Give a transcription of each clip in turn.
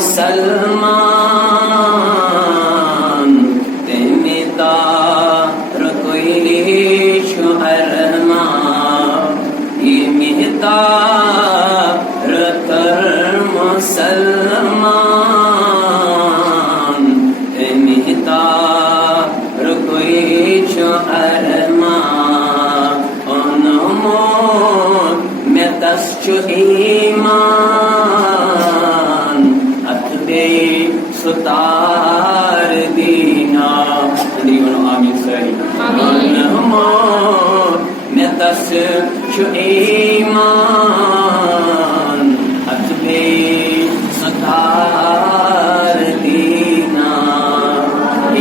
مسلمان تمیتا رکوی شو ارمان یہ مہتا رتر مسلمان تمیتا رکوی شو ارمان انمون میتس چو ایمان ستار دینا دیوانو آمین صحیح آمین میتس چو ایمان اتبی ستار دینا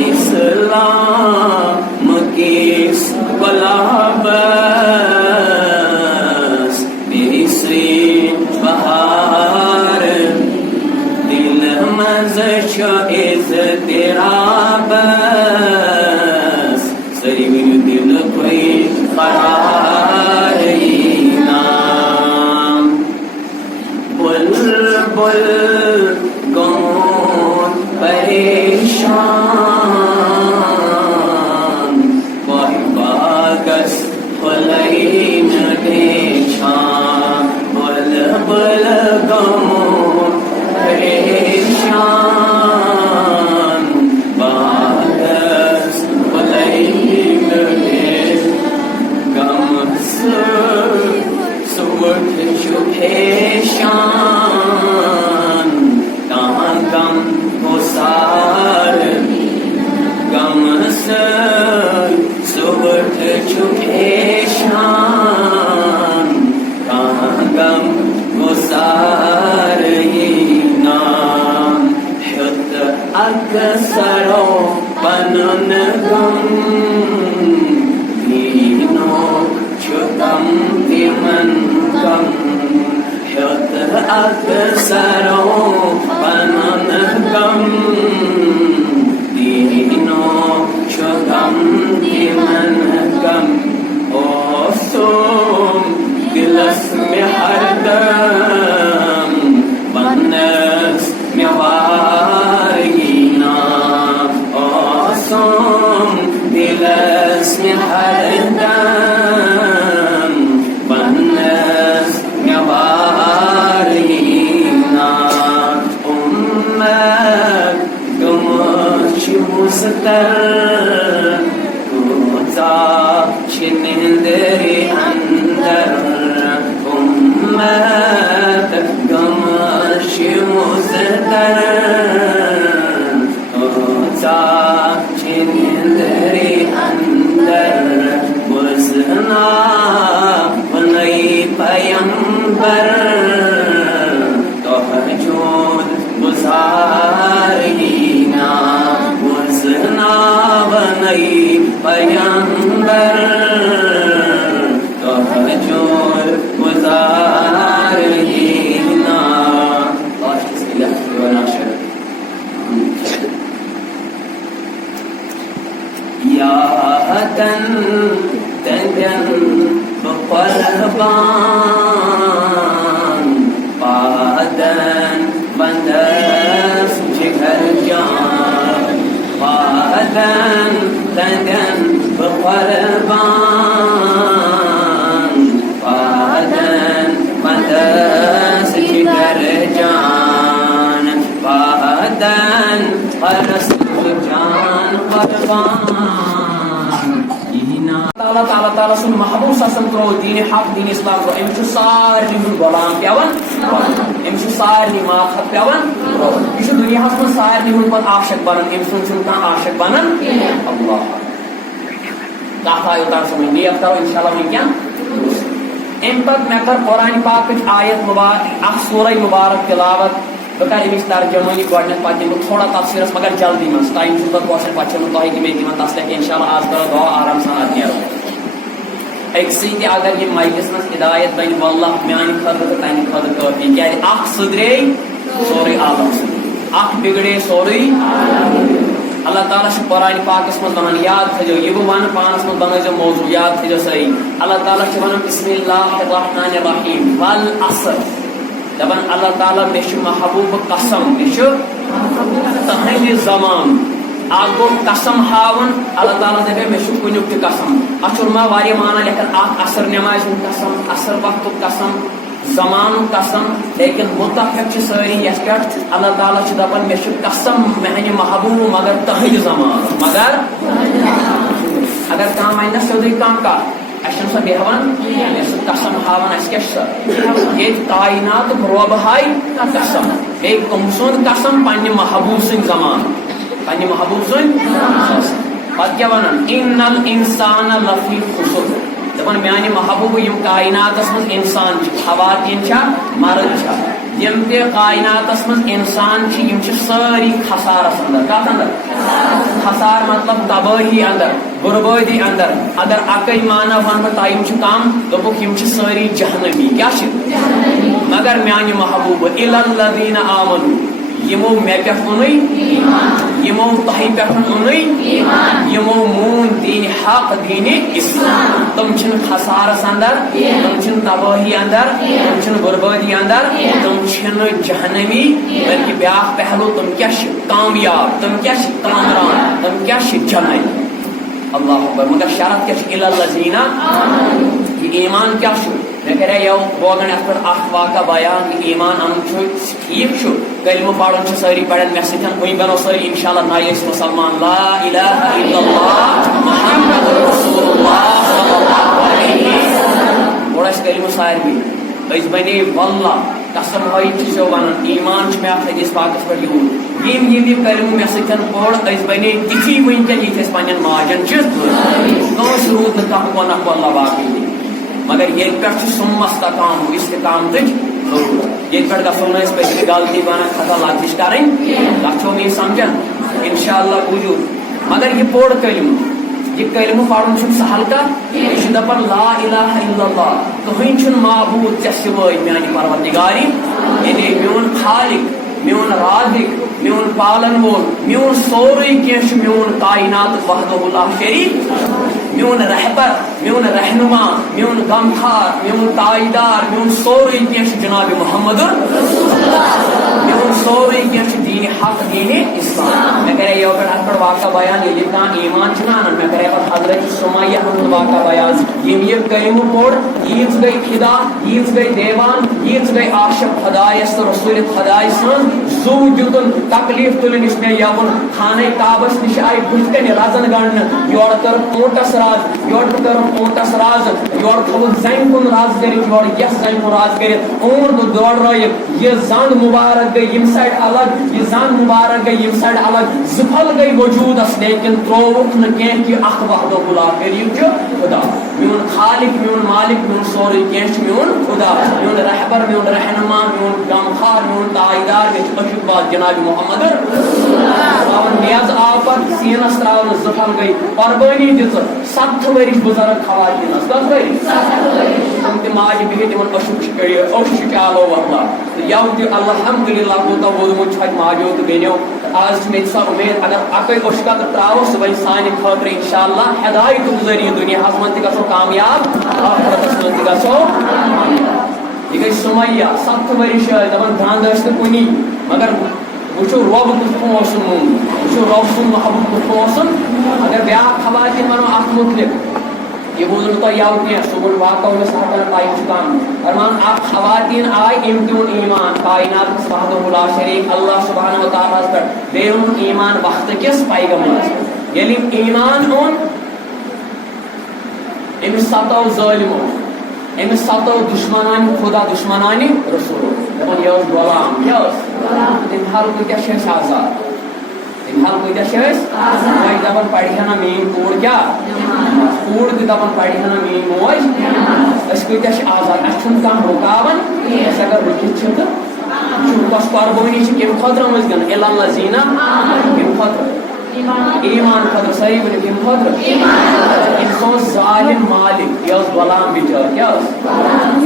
اسلام کیس بلابس میری سری بہار شو اضطرابس سری ونیو دل کوئی قرار نام بلبل گون پریشان واہی باکس خلین دیشان بلبل گون پریشان باکس خلین دیشان سوٹ چو پیشان کہاں غم گسار غم سوٹ چو پیشان کہاں غم گسار نام حت اکثرو بنن غم من کم حت اکثرو بنن غم دینو چگم من کم اوسوم دلس میں ہر دم بنس میں وارگینا اوسوم دلس میں ہر دم بنس میں وارگینا امت گمچ مستر کوزا چھنندری اندر امت گمچ مستر کوزا چھنندری اندر وزنا ونئی پیمبر تحجود گزارگینا وزنا ونئی پیمبر تحجود گزارگینا یا تن تنگن بقربان پادن بندس جگر جان پادن تنگن بقربان پادن بندس جگر جان پادن پرس جان قربان اللہ تعالیٰ سن محبوب سن کرو دین حق دین اسلام کو امس سارے غلام پیوان امس سارے ماخت پیوان یہ دنیا من سارے ہند پہ عاشق بنان ام سن عاشق بنان اللہ کت آو تر سمجھ نیت کرو انشاء اللہ ونکین ام پتہ مے کر قرآن پاک آیت مبارک اخ سورہ مبارک تلاوت بہ کر امس ترجمانی گۄڈنیتھ پتہ دمہ تھوڑا تفسیرس مگر جلدی مز ٹائم چھ بہ کوشن پتہ چھ تہ کہ مے دِوان تسلیت انشاءاللہ آز کرو دعا آرام سان نیرو أکسی تہِ اگر یہ مجلس مز ہدایت بن واللہ میانہ خٲطرٕ تہٕ تہنٛدِ خٲطرٕ کٲفی کیٛازِ اکھ سدرے سورُے عالم سدرے اکھ بگڑے سورُے اللہ تعالیٰ سے قرآن پاکس مز ونان یاد تھو یہ بہ ون پانس مز بنٲیزیو موضوع یاد تھو سٲری اللہ تعالیٰ سے ونان بسم اللہ الرحمن الرحیم والعصر دپان اللہ تعالیٰ مے چھ محبوب قسم مے چھ تہنٛدِ زمان اکھ گو قسم ہاون اللہ تعالیٰ دپے مے چھ کُنیُک تہِ قسم اتھ چھُ ما واریاہ معنی لیکھن اکھ عصر نمازِ ہُنٛد قسم عصر وقتُک قسم زمان قسم لیکن متفق چھ ساری یس پٮ۪ٹھ اللہ تعالیٰ چھ دپان مے چھ قسم میانہِ محبوب مگر تہنٛدِ زمان مگر اگر کانٛہہ ونہِ سیودٕے کانٛہہ کتھ اسہِ چھنہٕ سۄ بیہوان مےٚ سُہ قسم ہاوان اسہِ کیٛاہ چھِ سۄ ییٚتہِ کایناتُک رۄب ہایہِ قسم بیٚیہِ کٔمۍ سُنٛد قسم پننہِ محبوب سٕنٛدۍ زمان پننہِ محبوب سٕنٛدۍ پتہٕ کیٛاہ ونان ان الانسان لفی خسر دپان میانہِ محبوب یم کائناتس مز انسان خواتین چھا مرد چھا یم تہِ کائناتس مز انسان یم ساری خسارس اندر کتھ اندر خسار مطلب تباہی اندر بربادی اندر اگر اکے معنی ون بہ تہ یم کم دوپک یم ساری جہنمی کیا مگر میانہِ محبوب الا الذین آمنوا یمو مے پٮ۪ٹھ اونُے یمو تۄہہِ پٮ۪ٹھ اونُے یمو مون دین حق دین اسلام تم چھنہٕ خسارس اندر تم چھنہٕ تباہی اندر تم چھنہٕ بربادی اندر تم چھنہٕ جہنمی بلکہ بیاکھ پہلو تم کیا چھ کامیاب تم کیا چھ کامران تم کیا چھ جنت اللہ اکبر مگر شرط کیا چھ الا الذین یہ ایمان کیا چھ مے کرے یو بوگن ات پہ اخ واقعہ بیان کہ ایمان ان ٹھیک چھ کلمہ پڑھن ساری پڑھن مے سۭتۍ وۄنۍ بنو ساری انشاءاللہ نایہِ أسۍ مسلمان لا الہ الا اللہ محمد رسول اللہ صلی اللہ علیہ وسلم گوڑ اَسہِ کلمہ سارنٕے أسۍ بنے واللہ قسم ہٲیِتھ چھِ سو ونان ایمان چھُ مےٚ اتھ حدیث پاکس پٮ۪ٹھ یِوان یم کلمہ مے سۭتۍ پوٚر أسۍ بنے تِتھی وٕنکٮ۪ن یِتھۍ أسۍ پننٮ۪ن ماجن چھِ کٲنٛسہِ روٗد نہٕ کانٛہہ گۄناہ واللہ باقٕے مگر ییٚتہِ پٮ۪ٹھ چھُ سُم مستقام استقامتٕچ ضروٗرت ییٚتہِ پٮ۪ٹھ گژھو نہٕ أسۍ پٔتمہِ غلطی بنان کھسا لگزش کرٕنۍ تتھ چھو میٲنۍ سمجھان انشاءاللہ بوٗزِو مگر یہ پوٚر کلمہ یہ کلمہ پرُن چھُنہٕ سہل کتھ یہِ چھُ دپان لا الہ الا اللہ کٕہٕنۍ چھُنہٕ معبوٗد ژےٚ سِوٲے میانہِ پروردگارِ یعنی میون خالق میون رازق میون پالن وول میون سورُے کینٛہہ چھُ میون کائنات وحدہ لا شریٖک میون رہبر میون رہنما میون غمخار میون تائیدار میون سورُے کینٛہہ چھُ جناب محمد میون سورُے کینٛہہ چھُ دین حق دین اسلام مے کرے یو پٮ۪ٹھ اتھ پٮ۪ٹھ واقعہ بیان ییٚلہِ کانٛہہ ایمان چھُ انان مے کرے پتہٕ حضرت سمیہ ہُنٛد واقعہ بیان یم یہ کلمہ پوٚر ییٖژ گٔے فدا ییٖژ گٔے دیوان ییٖژ گٔے عاشق خدایس تہٕ رسول خداے سٕنٛز زو دیُتُن تکلیف تُلٕنۍ یُس مےٚ یوُن خانہ کعبس نش آیہِ بٕتھِ کنہِ رزن گنڈنہٕ یورٕ کٔرٕکھ اونٹس راز یورٕ کٔرٕکھ اونٹس راز یورٕ تھوٚوُکھ زنہِ کُن راز کٔرِتھ یورٕ یس زنہِ کُن راز کٔرِتھ اونٹ دورٲیِکھ یہ زنگ مبارک گئی یم سائڈ الگ یہ زنگ مبارک گئی یم سائڈ الگ زفل گئی وجودس لیکن ترووُکھ نہٕ کینٛہہ کہ اکھ وحدہ لا شریٖک چھُ خدا میون خالق میون مالک میون سورُے کینٛہہ چھُ میون خدا میون رہبر میون رہنما میون غمخار میون تائیدار مےٚ چھُ اشُک باد جناب محمد تراون نیز آو پتہٕ سیٖنس تراونہٕ زفل گئی قربٲنی دِژٕ 70 ؤرِش بُزرگ خواتیٖنس کٔژ ؤری تِم تہِ ماجہِ بِہِتھ تِمن اشُک چھُ أچھ چالو واللہ تہٕ یو تہِ الحمدللہ کوٗتاہ ووٚدمُت چھُ اتہِ ماجیو تہٕ بیٚنیو آز چھِ مےٚ تہِ سۄ اُمید اگر اکے اوٚش قطرٕ تراوو سُہ بنہِ سانہِ خٲطرٕ انشاءاللہ ہدایتُک ذٔریعہٕ دُنیاہس منٛز تہِ گژھو کامیاب آخرتس منٛز تہِ گژھو یہ گٔے سُمیہ 70 ؤرِش ٲسۍ دپان دند ٲسۍ نہٕ کُنی مگر وٕچھو رۄب کُس پونٛسہٕ مون وٕچھو رۄب سُنٛد محبت کُس پونٛسہٕ اگر بیاکھ خواتیٖن ونو اتھ مُتعلق یہ بوٗز نہٕ تۄہہِ یَوٕ کینٛہہ صُبحن واقعہ یۄس ہٮ۪کان ٹایم چھُ کم فرمان اکھ خواتیٖن آیہِ أمۍ تہِ اوٚن ایمان کائناتس وحدہ لا شریٖک اللہ سبحانہ وتعالیٰ ہس پٮ۪ٹھ بیٚیہِ اوٚن ایمان وقتہٕ کِس پیغمبرس ییٚلہِ أمۍ ایمان اوٚن أمِس ستٲو ظٲلمو أمِس ستٲو دُشمنانہِ خدا دُشمنانہِ رسوٗل دپان یہِ ٲس غلام یہِ ٲس تٔمۍ حال کۭتیاہ چھِ أسۍ آزاد تٔمۍ حال کۭتیاہ چھِ أسۍ موج دپان پرِ ہا نا میٲنۍ کوٗر کیٛاہ کوٗر تہِ دپان پرِ ہا نا میٲنۍ موج اس کۭتیاہ چھِ آزاد اَسہِ چھُنہٕ کانٛہہ رُکاوان أسۍ اگر رُکِتھ چھِ تہٕ کۄس قۄربٲنی چھِ کَمہِ خٲطرٕ آمٕژ دِنہٕ اِلَّا الَّذیٖنَ کَمہِ خٲطرٕ ایمان خٲطرٕ سٲری ؤنِو کَمہِ خٲطرٕ أمِس اوس ظالم مالک یہِ ٲس غلام بِچٲر کیٛاہ ٲس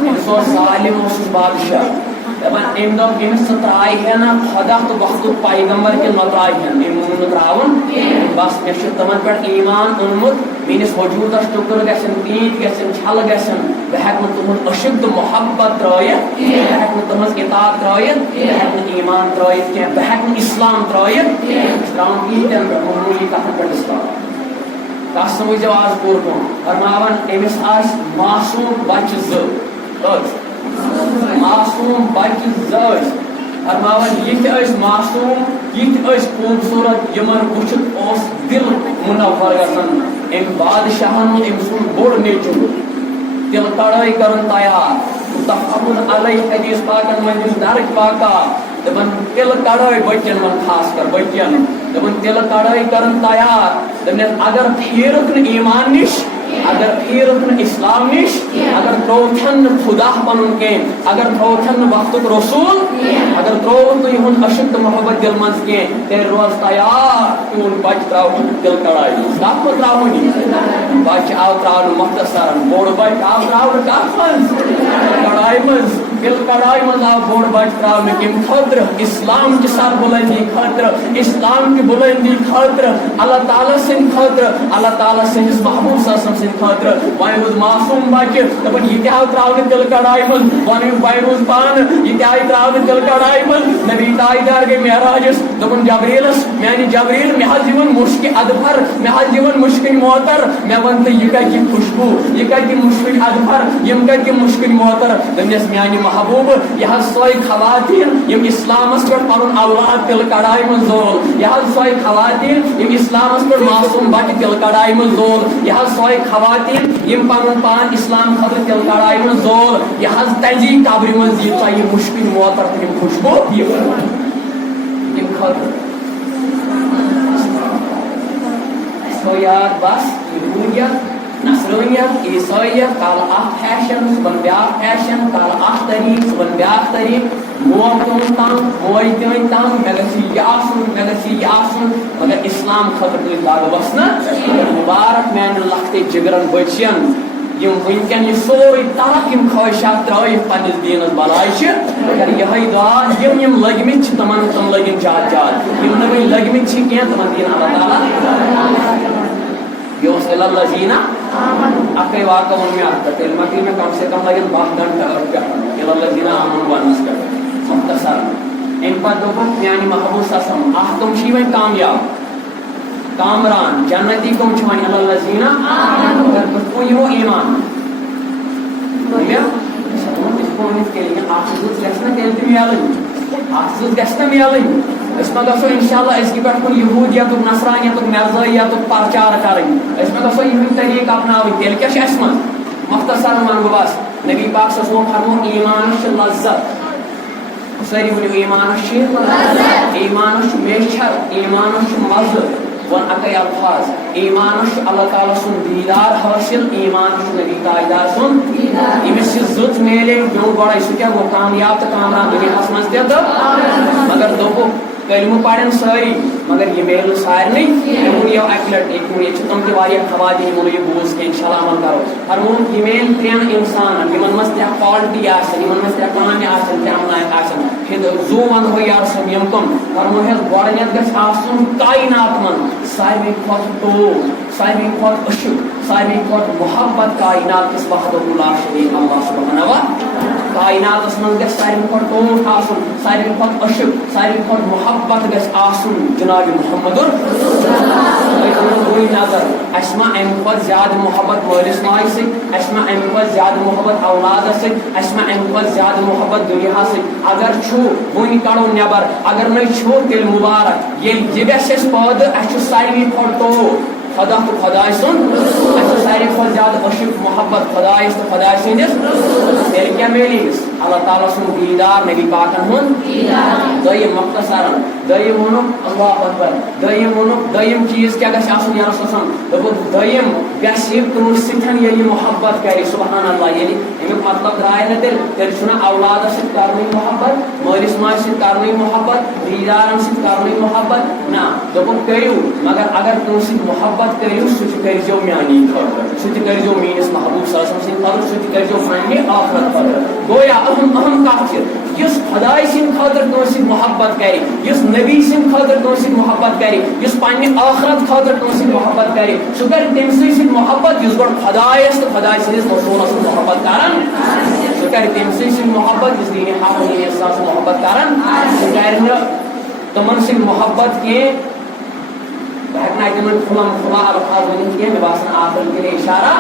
أمِس اوس ظالم اوسُس بادشاہ دَپان أمۍ دوٚپ أمِس ژٕ ترٛایہِ ہے نا خۄدا تہٕ وقتُک پیغمبر کِنہٕ نہ ترٛایہِ ہن أمۍ مون نہٕ ترٛاوُن بس مےٚ چھُ تِمن پٮ۪ٹھ ایمان اوٚنمُت میٲنِس وجوٗدس ٹُکرٕ گژھن پیٖنتۍ گژھن چھلہٕ گژھن بہٕ ہٮ۪کہٕ نہٕ تُہُنٛد عشق تہٕ محبت ترٲیِتھ بہٕ ہٮ۪کہٕ نہٕ تُہٕنٛز اطاعت ترٲیِتھ بہٕ ہٮ۪کہٕ نہٕ ایمان ترٲیِتھ کینٛہہ بہٕ ہٮ۪کہٕ نہٕ اسلام ترٲیِتھ ترٛاوُن ییٖتٮ۪ن پٮ۪ٹھ معموٗلی کتھن پٮ۪ٹھ اسلام کتھ سمجھو آز پوٗرٕ پٲٹھۍ فرماوان أمِس آسہِ معصوٗم بچہِ زٕ معصوٗم بچہِ زٕ ٲسۍ فرماوان یِتھۍ ٲسۍ معصوٗم یِتھۍ ٲسۍ خوٗبصوٗرت یِمن وٕچھِتھ اوس دِل مُنور گژھان أمۍ بادشاہن اوٚن أمۍ سُنٛد بوٚڑ نیٚچوٗ دِل کڑٲے کرُن تیار مُتفقُن علیہ حدیث پاکن منٛز یُس درج واقع دپان تِلہٕ کڑٲے بٔچین منٛز خاص کر بٔچین دپان تِلہٕ کڑٲے کرن تیار دپان اگر پھیرُکھ نہٕ ایمان نِش اگر پھیرُکھ نہٕ اسلام نِش اگر ترٛووتھن نہٕ خدا پنُن کینٛہہ اگر ترٛووتھن نہٕ وقتُک رسوٗل اگر ترٛووُکھ نہٕ یِہُنٛد عشق تہٕ محبت دِلہٕ منٛز کینٛہہ تیٚلہِ روز تیار تِہُنٛد بچہِ ترٛاوُن تِلہٕ کڑاے منٛز کتھ منٛز ترٛاوُن یہِ بچہِ آو ترٛاونہٕ مختصرن بوٚڑ بچہِ آو ترٛاونہٕ کتھ منٛز کڑاے منٛز تِلہٕ کڑاے منٛز آو بوٚڑ بچہِ ترٛاونہٕ کمہِ خٲطرٕ اسلام چہِ سر بُلندی خٲطرٕ اسلام چہِ بُلندی خٲطرٕ اللہ تعالیٰ سٕنٛدِ خٲطرٕ اللہ تعالیٰ سٕنٛدِس محبوب صٲب سٕنٛدِ خٲطرٕ وۄنۍ روٗد معصوٗم بچہِ دپان یہِ تہِ آو ترٛاونہٕ تِلہٕ کڑاے منٛز وۄنۍ روٗز پانہٕ یہِ تہِ آیہِ ترٛاونہٕ تِلہٕ کڑاے منٛز نبی تاجدار گٔے معراجس دوٚپُن جبریٖلس میانہِ جبریٖل مےٚ حظ یِوان مُشکہِ ادفر مےٚ حظ یِوان مُشکِنۍ موتر مےٚ وَن تہٕ یہِ کتہِ یہِ خوشبوٗ یہِ کتہِ یہِ مُشکِنۍ ادفر یِم کتہِ یِم مُشکِنۍ موتر دوٚپنس میانہِ محبوٗبہٕ یہِ حظ سۄے خواتیٖن یِم اسلامس پٮ۪ٹھ پنُن اولاد تِلہٕ کڑاے منٛز زول یہِ حظ سۄے خواتیٖن یِم اسلامس پٮ۪ٹھ معصوٗم بچہِ تِلہٕ کڑاے منٛز زول یہِ حظ سۄے خواتیٖن یِم پنُن پان اسلام خٲطرٕ تِلہٕ کڑاے منٛز زول یہِ حظ تَجی قبرِ منٛز یہِ تۄہہِ مُشکِنۍ موتر تہٕ یِم خوشبوٗ ییٚمہِ خٲطرٕ اَسہِ تھوٚو یاد بس یہوٗدیت نصرٲنیت عیٖسٲیت کالہٕ اکھ فیشن صُبحن بیٛاکھ فیشن کالہٕ اکھ طریٖقہٕ صُبحن بیٛاکھ طریٖقہٕ موقعہٕ تُہُنٛد تنٛگ موج تہِ تنٛگ مےٚ گژھِ یہِ آسُن مےٚ گژھِ یہِ آسُن مگر اسلام خٲطرٕ تُلۍ دگ وسنہٕ مُبارک میانٮ۪ن لۄکٹٮ۪ن جِگرن بٔچین یِم وٕنکٮ۪ن یہِ سورُے ترک یِم خٲہِشات ترٲیِتھ پننِس دیٖنس بلاے چھِ مگر یِہوٚے دعا یِم لٔگمٕتۍ چھِ تِمن تِم لٔگِن زیادٕ زیادٕ یِم نہٕ وٕنہِ لٔگمٕتۍ چھِ کینٛہہ تِمن دِیِن اللہ تعالیٰ یہِ اوس اِلَّا الَّذیٖنَ اَکٕے واقعہٕ ووٚن مےٚ اَتھ پٮ۪ٹھ تیٚلہِ ما پیٚیہِ مےٚ کم سے کم لگن 12 گنٹہٕ أتھۍ پٮ۪ٹھ اِلَّا الَّذیٖنَ آمَنوٗ وَننَس پٮ۪ٹھ مختصر اَمہِ پتہٕ دوٚپُکھ میانہِ محبوٗب صلی اللہ علیہ وسلم اکھ تِم چھِ وۄنۍ کامیاب کامران جنتی کم چھِ وۄنۍ اِلَّا الَّذیٖنَ مگر کِتھ پٲٹھۍ یِمو ایمان اکھ زٕ گژھِ نہ تیٚلہِ تہِ میلٕنۍ اکھ زٕ گژھِ نہ میلٕنۍ أسۍ ما گژھو انشاء اللہ أزکہِ پٮ۪ٹھ کُن یہوٗدیتُک نصرانیتُک مرزٲیتُک پرچار کرٕنۍ أسۍ ما گژھو یِہُنٛد طریٖقہٕ اپناوٕنۍ تیٚلہِ کیٛاہ چھُ اَسہِ منٛز مختصر وَنہٕ بہٕ بس نبی پاک صلی اللہ علیہ وسلم فرموو ایمانس چھِ لذت سٲری ؤنِو ایمانس چھِ ایمانس چھُ میچھر ایمانس چھُ مزٕ وۄنۍ اَکٕے الفاظ ایمانس چھُ اللہ تعالیٰ سُنٛد دیٖدار حٲصِل ایمانس چھُ نبی تاجدار سُنٛد ییٚمِس یہِ زٕژ میلے پیوٚو گۄڈے سُہ کیٛاہ گوٚو کامیاب تہٕ کامران دُنیاہس منٛز تہِ تہٕ مگر دوٚپُکھ کلمہٕ پرن سٲری مگر یہِ میلہِ نہٕ سارنٕے یہِ ووٚن یو اکہِ لٹہِ ییٚتہِ چھِ تِم تہِ واریاہ خواتیٖن یِمو نہٕ یہِ بوٗز کینٛہہ انشاء اللہ عمل کرو فرمووُکھ یہِ میلہِ 3 اِنسانن یِمن منٛز 3 کالٹی آسن یِمن منٛز 3 کامہِ آسن 3 لایق آسن زوٗ ونہو یار صٲب یِم تِم فرموہس گۄڈٕنیتھ گژھِ آسُن کاینات منٛز ساروٕے کھۄتہٕ ٹوٹھ ساروٕے کھۄتہٕ عشق ساروٕے کھۄتہٕ محبت کاینات کِس وحدہ لا شریٖک اللہ سبحانہ و کایناتس منٛز گژھِ ساروٕے کھۄتہٕ ٹوٹھ آسُن ساروٕے کھۄتہٕ عشق ساروٕے کھۄتہٕ محبت گژھِ آسُن جناب محمدُر نظر اَسہِ ما اَمہِ کھۄتہٕ زیادٕ محبت مٲلِس ماجہِ سۭتۍ اَسہِ ما اَمہِ کھۄتہٕ زیادٕ محبت اولادس سۭتۍ اَسہِ ما اَمہِ کھۄتہٕ زیادٕ محبت دُنیاہس سۭتۍ اگر چھُ وُنہِ کڑو نٮ۪بر اگر نہٕ چھُ تیٚلہِ مُبارک ییٚلہِ یہِ گژھِ اَسہِ پٲدٕ اَسہِ چھُ ساروٕے کھۄتہٕ ٹوٹھ خدا تو خدا سن ساری کھت زیادہ عشق محبت خدایس تو خدا سندس تیل کیا میلیس اللہ تعالیٰ سن دیدار نبی پاکن ہن دیم مختصرا دیم ونو اللہ اکبر دیم ونو دیم چیز کیا گژھِ آسُن یا رسول صلی دوٚپُکھ دیم گژھِ کٲنٛسہِ سۭتۍ ییٚلہِ محبت کرِ سبحان اللہ ییٚلہِ امیُک مطلب درٛاے نہٕ تیٚلہِ چھُنہٕ اولادس سۭتۍ کرنٕے محبت مٲلِس ماجہِ سۭتۍ کرنٕے محبت دیٖدارن سۭتۍ کرنٕے محبت نہ دوٚپُکھ کٔرِو مگر اگر کٲنٛسہِ سۭتۍ محبت کٔرِو سُہ تہِ کٔرۍزیو میٛانی خٲطرٕ سُہ تہِ کٔرۍزیو میٛٲنِس محبوٗب صلی اللہ علیہ وسلم سٕنٛدِ خٲطرٕ سُہ تہِ کٔرۍزیو پنٛنہِ آخرت خٲطرٕ گویا اہم کتھ چھِ یُس خداے سٕنٛدِ خٲطرٕ کٲنٛسہِ سۭتۍ محبت کرِ یُس نبی سٕنٛدِ خٲطرٕ کٲنٛسہِ سۭتۍ محبت کرِ یُس پنٛنہِ آخرت خٲطرٕ کٲنٛسہِ سۭتۍ محبت کرِ سُہ کرِ تٔمسٕے سۭتۍ محبت یُس گۄڈٕ خدایس تہٕ خداے سٕنٛدِس رسوٗلس سۭتۍ محبت کران سُہ کرِ تٔمسٕے سۭتۍ محبت یُس دیٖنِ حق نبی سۭتۍ محبت کران سُہ کرِ نہٕ تِمن سۭتۍ محبت کینٛہہ بہٕ ہٮ۪کہٕ نہٕ تِمن کھُلا الفاظ ؤنِتھ کینٛہہ مےٚ باسان آخر کِنۍ اِشارہ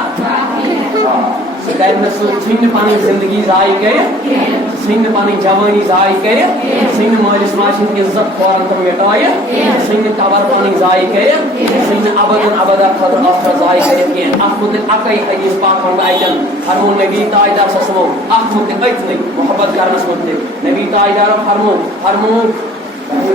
سُہ کرِ نہٕ سُہ ژھٕنہِ نہٕ پنٕنۍ زندگی ضایع کٔرِتھ ژھٕنہِ نہٕ پنٕنۍ جوٲنی ضایع کٔرِتھ ژھٕنہِ نہٕ مٲلِس ماجہِ ہٕنٛز عزت کھورن تہٕ مٹٲیِتھ ژھٕنہِ نہٕ قبر پنٕنۍ ضایع کٔرِتھ ژھٕنہِ نہٕ ابدن ابدا خٲطرٕ ٲخرت ضایع کٔرِتھ کینٛہہ اتھ متعلق اکے حدیث پاک ونہٕ بہٕ اتٮ۪ن فرموو نبی تاجدار صلی اللہ علیہ وسلمو اتھ متعلق أتنٕے محبت کرنس متعلق نبی تاجدارو فرموو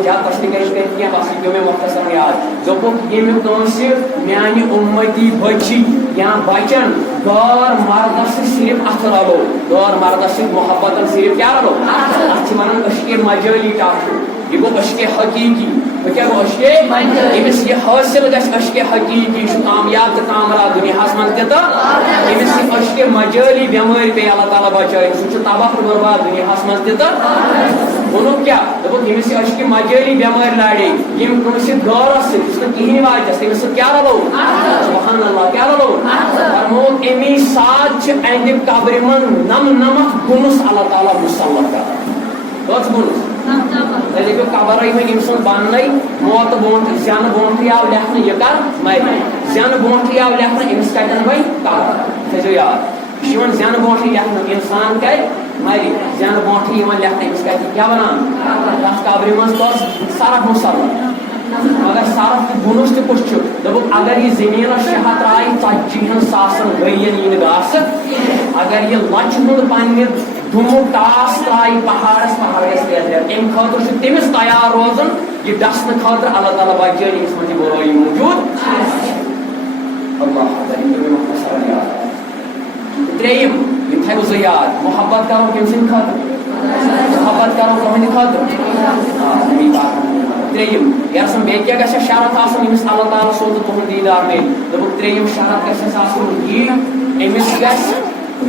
زیادٕ تشریح کٔرِتھ کینٛہہ بس یہِ پیٚو مےٚ مختصر یاد دوٚپُکھ ییٚمہِ کٲنٛسہِ میانہِ اُمتی بچی یا بچن غٲر مردس سۭتۍ صرف اتھٕ رلو غٲر مردس سۭتۍ محبتن صرف کیٛاہ رلو اتھ چھِ ونان عشقِ مجٲلی ٹکھ یہ گو عشقِ حقیقی وہ کیا گو عشقِ أمِس یہِ حٲصِل گژھِ عشقِ حقیقی چھُ کامیاب تہٕ کامراد دُنیاہس منٛز تہِ تہٕ أمِس یہِ عشقِ مجٲلی بٮ۪مٲرۍ پیٚیہِ اللہ تعالیٰ بچٲیِتھ سُہ چھُ تباہ تہٕ برباد دُنیاہس منٛز تہِ تہٕ ووٚنُکھ کیٛاہ دوٚپُکھ ییٚمِس یہِ عشقِ مجٲلی بٮ۪مٲرۍ لارے یِم کٲنٛسہِ غٲرس سۭتۍ یُس نہٕ کِہینۍ واتٮ۪س تٔمِس سۭتۍ کیٛاہ رلو سبحان اللہ کیٛاہ رلو فرمووُکھ امی ساتہٕ چھِ اَندِ قبرِ منٛز نمنمتھ گُنس اللہ تعالیٰ مُسلط کران کٔژ گُنس تۄہہِ دٔپِو قبرے وۄنۍ أمۍ سُنٛد بننَے موتہٕ برونٛٹھ زینہٕ برونٛٹھٕے آو لیکھنہٕ یہِ کر مرِ زینہٕ برونٛٹھٕے آو لیکھنہٕ أمِس کتٮ۪ن وۄنۍ قبر تھٲیزیو یاد یہِ چھُ یِوان زینہٕ برونٛٹھٕے لیکھنہٕ اِنسان کرِ مرِ زینہٕ برونٛٹھٕے یِوان لیکھنہٕ أمِس کتہِ کیٛاہ ونان تتھ قبرِ منٛز کۄس سرف مُسلط مگر صرف تہٕ گُنس تہِ کُس چھُ دوٚپُکھ اگر یہِ زٔمیٖنس شہر ترٛایہِ 40,000 ساسن ؤرین یی نہٕ گاسہٕ اگر یہِ لچھ ہُنٛد پننہِ دُمُک ٹاس ترٛایہِ پہاڑس پہاڑ گژھِ لیٚدرِ امہِ خٲطرٕ چھُ تٔمِس تیار روزُن یہِ ڈسنہٕ خٲطرٕ اللہ تعالیٰ بچٲیِن ییٚمِس منٛز یہِ برٲیی موٗجوٗد اللہ ترٛیٚیِم یِم تھٲیوٕ زٕ یاد محبت کرو کٔمۍ سٕنٛدِ خٲطرٕ محبت کرو تُہنٛدِ خٲطرٕ ترٛیٚیِم یَسن بیٚیہِ کیٛاہ گژھِ شرط آسُن ییٚمِس اللہ تعالیٰ سُنٛد تہٕ تُہُنٛد دیٖدار میلہِ دوٚپُکھ ترٛیٚیِم شرط گژھِ اَسہِ آسُن یہِ أمِس گژھِ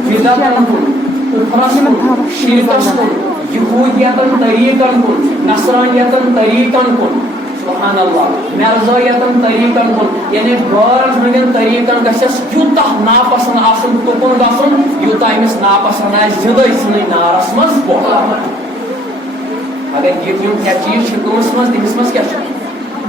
بدعتن کُن کُفرس کُن شرکس کُن یہوٗدیتن طریٖقن کُن نصرانیتن طریٖقن کُن سبحان اللہ مرزٲیتن طریٖقن کُن یعنی غٲرن ہٕنٛدٮ۪ن طریٖقن گژھٮ۪س یوٗتاہ ناپسنٛد آسُن تُکُن گژھُن یوٗتاہ أمِس ناپسنٛد آسہِ زِندَے ژھٕنٕنۍ نارس منٛز بوٚٹھ اگر یِم کینٛہہ چیٖز چھِ کٲنٛسہِ منٛز تٔمِس منٛز کیٛاہ چھُ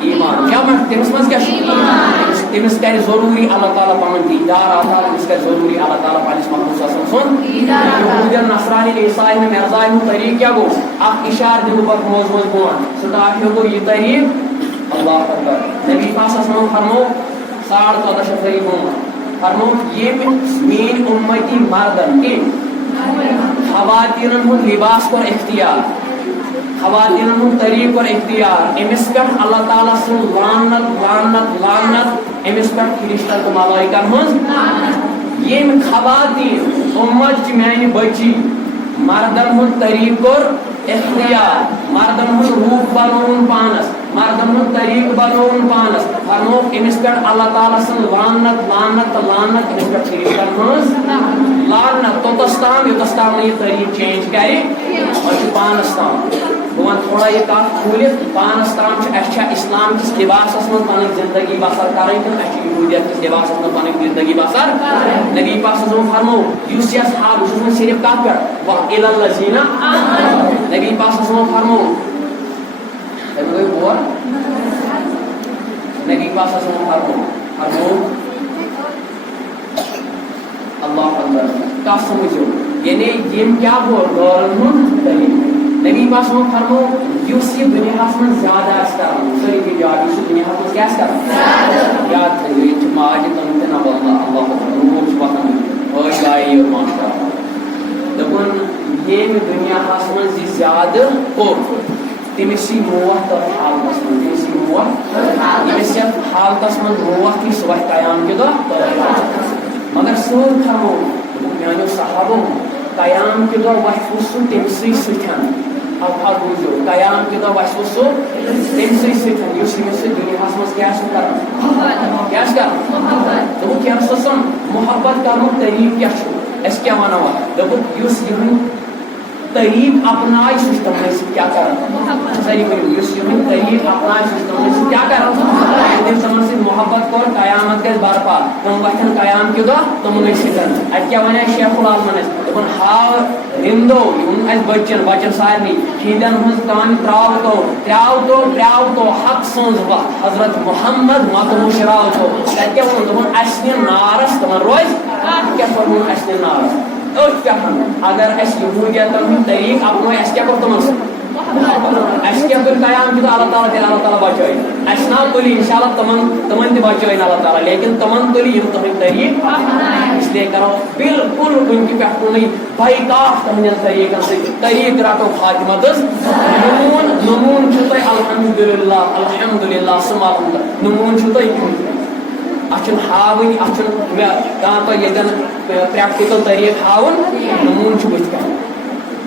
ایٖمان کیٛاہ وَنہِ تٔمِس منٛز کیٛاہ چھُ تٔمِس کرِ ضروٗری اللہ تعالیٰ پنُن دیٖدار عطا تٔمِس کرِ ضروٗری اللہ تعالیٰ پننِس محبوٗب صلی اللہ علیہ وسلم سُنٛد یہوٗدٮ۪ن نصرانٮ۪ن عیسایَن مرزایَن ہُنٛد طریٖقہٕ کیٛاہ گوٚو اکھ اِشارٕ دِمہٕ بہٕ روز روز برونٛٹھ سٹاٹ ہیوٗ گوٚو یہِ طریٖقہٕ اللہ اکبر نبی پاک صلی اللہ علیہ وسلم فرموو 1400 ؤری برونٛٹھ فرموو ییٚمہِ میٛٲنۍ اُمتی مردن کٔمۍ خواتیٖنن ہُنٛد لباس کوٚر اختیار خواتیٖنن ہُنٛد طریٖقہٕ کوٚر اختیار أمِس پٮ۪ٹھ اللہ تعالیٰ سٕنٛز لعنت لعنت لعنت أمِس پٮ۪ٹھ فرشتن تہٕ ملٲیکن ہٕنٛز ییٚمۍ خواتیٖن اُمت چھِ میانہِ بچی مردن ہُنٛد طریٖقہٕ کوٚر اختیار مردن ہُنٛد روٗپ بنووُن پانس مردن ہُنٛد طریٖقہٕ بنووُن پانس فرمووُکھ أمِس پٮ۪ٹھ اللہ تعالیٰ سٕنٛز لعنت لعنت تہٕ لعنت أمِس پٮ۪ٹھ فرشتن ہٕنٛز لعنت توٚتس تام یوٚتس تام نہٕ یہِ طریٖقہٕ چینج کرِ وۄنۍ چھُ پانس تام بہٕ وَنہٕ تھوڑا یہِ کتھ کھوٗلِتھ پانس تام چھُ اَسہِ چھا اسلام کِس لباسس منٛز پنٕنۍ زندگی بسر کرٕنۍ کِنہٕ اَسہِ چھِ یہوٗدیت کِس لباسس منٛز پنٕنۍ زندگی بسر نبی پاک صلی اللہ علیہ وسلم فرموو یُس یہِ اصحاب بہٕ چھُس وۄنۍ صرف کتھ پٮ۪ٹھ وَإِلَى الَّذِينَ نبی پاک صلی اللہ علیہ وسلم فرموو تَمہِ گٔے بور نبی پاک صلی اللہ علیہ وسلم فرموو اللہ اکبر کتھ سمجھو یعنی یِم کیٛاہ بور غٲرن ہُنٛد طریٖقہٕ نبی بس فرمو یہ دنیا من زیادہ ساری یاد دنیا من کیا یاد تھو یہ ماجہ تم تہ اللہ روح وتان عش آئی ماشاء دپن یم دنیا من یہ زیادہ کور تمس موت تر حالتس من تمس موت یمس یتھ حالتس من موت کی سہ قیام کے دہ مگر سر فرمو میانو صحابو قیام کے دہ وتھ سہ تمسی ستھن اب بوجھو قیام کے دہ وتھ سہ تمسی ستھن اس دنیا من کیا کر دپک کیا سم محبت کرن طریق کیا اس کیا ونو دپک اس طریق اپنائے سہ تمن سی کیا کر ساری ورو اس طریق اپنائے سہ تمن سی کیا کر تم تمن سی محبت کور قیامت گژھِ برپا تم وتھن قیام کے دہ تمن سن ات کیا ون شیخ العالمن دپن ہاو رندو یم اس بچن سارنی ہندن ہز کان تراو تو حق سنز وقت حضرت محمد ماتمو شراو تو ات کیا ون دپن اس نی نارس تمن روز کیا فرمون اس نی نارس کیا اگر اس یہودیت طریق اپنو اس کیا کر تمن اس کیا کر قیام کی اللہ تعالیٰ بچائی اس نا تلی انشاءاللہ تمن تہ بچائی اللہ تعالیٰ لیکن تمن تلی یم تمن طریق اس لیے کرو بالکل کن کی پہ بائیکاٹ تہندین طریقن سی طریق رٹو خاتمتس نمون چھو تہ الحمدللہ سما نمون چھو تہ اچھن ہاون اچھن تو یتن پریکٹیکل طریق ہاون نمون بت کن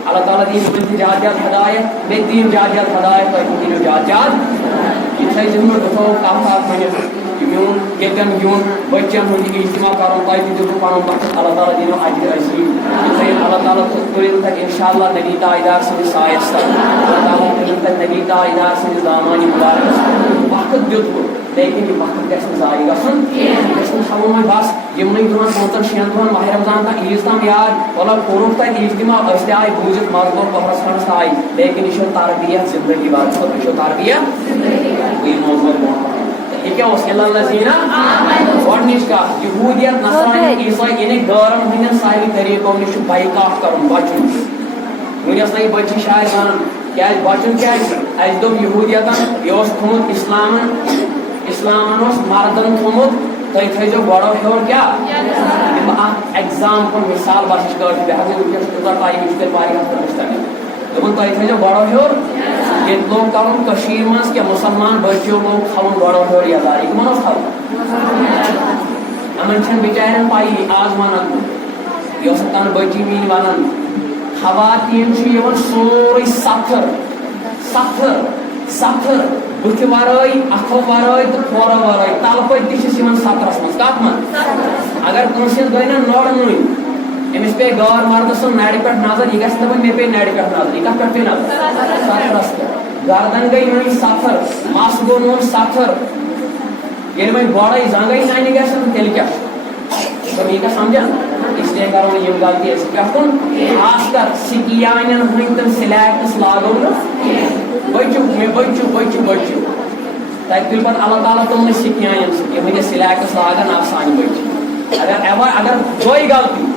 اللہ تعالیٰ دین من زیادہ زیادہ ہدایت میں دین زیادہ زیادہ ہدایت تھی دینو زیادہ زیادہ یہ تھے جن میں دفعہ کام ورنت یون یتن یون بچن ہند اجتماع کرن تھی دن پن وقت اللہ تعالیٰ دینو اجر عظیم یہ تھے اللہ تعالیٰ کرن تک انشاءاللہ نبی تاجدار سند سایس تک اللہ تعالیٰ کرن تک نبی تاجدار سند دامانی مبارک وقت دیت لیکن یہ وقت گھن ضائع گھن گھن تھون بس یمن دہن 5-6 دہن ماہ رمضان تک عیز تام یاد ولا کورک تک اجتماع اس تہ آئی بوزت مگر گو پہرس کھنڈس آئی لیکن یہ تربیت زندگی بات یہ تربیت یہ موضوع برو یہ کیا الذین گۄڈنِچ کتھ یہودیت نصرانی عیسائی یعنی غٲرن ہندین ساری طریقو نش بائیکاٹ کرن بچن ونس نا یہ بچی شاید ونان کیا بچن کیا اس دوپ یہودیتن یہ تھومت اسلامن مردن تھومت تھی تھو گڑو ہیور کیا ایگزامپل مثال بس ونکس تیوتہ ٹائم تیل واقعہ مشتمل دپن تھی تھو گڑو ہیور یہ لوگ کرن مز کیا مسلمان بچیو لوگ تھون گڑو ہیور یزار یہ کمن تھون بچارن پائی آز ونان یہ تن بچی مین ونان خواتین سوری ستھر بت ورائے اتھو ورائے تو کھورو ورائے تل پت تس سترس من کت من اگر کنس گئی نا نڑ نن امس پے غور مرد سن نڑ پہ نظر یہ گھن دپن مے پے نڑ پہ نظر یہ کت پہ پے نظر سترس پہ گردن گئی نن ستھر مس گو نون ستھر یل وی بڑے زنگے سانہ گھن تیل کیا تم یہ سمجھان اس لیے کرو یہ غلطی اس کن خاص کر سکیان ہند تم سلیکٹس لاگو بچو تک تل پہ اللہ تعالیٰ تم سکیان یہ سلیکٹس لاگان آپ سان بچ اگر کوئی غلطی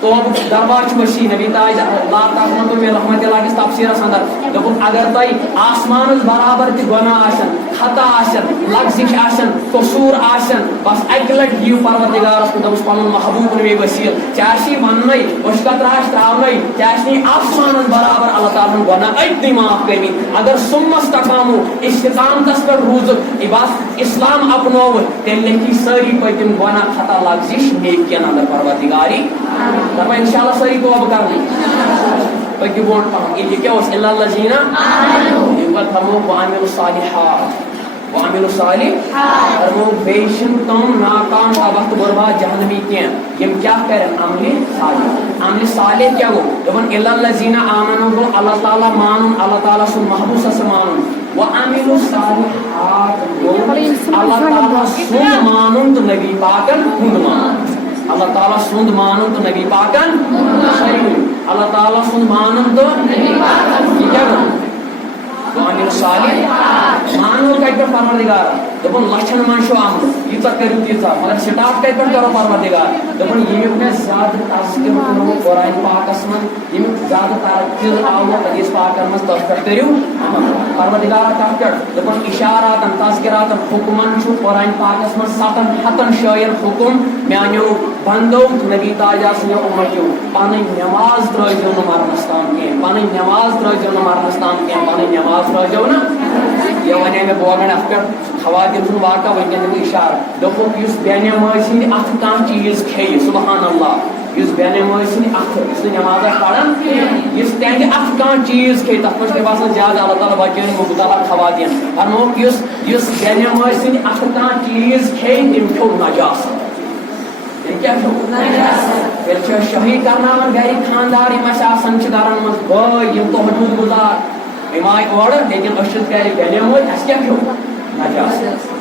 تو دربار وسیع نبی تاج اللہ تعالیٰ تو رحمت اللہ کس تفسیرس اندر دپک اگر تہ آسمان برابر تہ گناہ آسن خطا آسن لغزش آسن قصور آسن بس اکہ لٹ دیو پروردگارس کو دپس پن محبوب نبی وسیل چاہی ون وشکت راش تراؤن چاہی آسمان برابر اللہ تعالیٰ گناہ اتنی معاف کرمت اگر سمس تقامو استقامتس پہ روزت بس اسلام اپنو تیل لیکھی ساری پتم گناہ خطا لغزش نیکین اندر پروردگاری دپا انشاءاللہ ساری توبہ کرنی پکہ بون پہن یہ کیا الذین فرمو وعملوا الصالحات فرمو بیشن تم ناکام کا وقت برباد جہنمی کین یم کیا کرن عمل صالح کیا گو دپن الذین آمنوا گو اللہ تعالیٰ مانن اللہ تعالیٰ سن محبوب سے مانن وعملوا الصالحات گو اللہ تعالیٰ سن مانن تو نبی پاکن ہند مانن اللہ تعالیٰ سند مانن تو نبی پاکن اللہ تعالیٰ سند مانن تو کیا وعملوا الصالحات مانو کتہ پروردگار دپن لچھن من عمل ییژا کرو تیژا مگر سٹاٹ کتھ پہ کرو پروردگار دپن یمیک میں زیادہ تذکر کرو قرآن پاکس من یمیک زیادہ ترکیز آو حدیث پاکن من تس پہ کرو پروردگار کت پہ دپن اشاراتن تذکراتن حکمن قرآن پاکس من 7 شایر حکم میانو بندو نبی تاجا سنو امتیو پن نماز ترجو نا مرنس تام کی پن نماز ترجو نا مرنس تام کی پن نماز ترجو نا یہ ون میں بوگن ات پہ خواتین سن واقع ونکن دم اشارہ دپک اس بے نماز سند ات کان چیز کھیہ سبحان اللہ اس بے نماز سند ات اس نماز پڑھن اس تہندِ ات کان چیز کھیہ تک پہ باسان زیادہ اللہ تعالیٰ بچن مبتلا خواتین فرموک اس بے نماز سند ات کان چیز کھیہ تم کھو نجاست کیا پھر شہی کرنا گھر خاندار آسان گرن مز بھائی تحجد گزار آئی اور لیکن اشد گھر بے نماز اس کیا کھو نجاست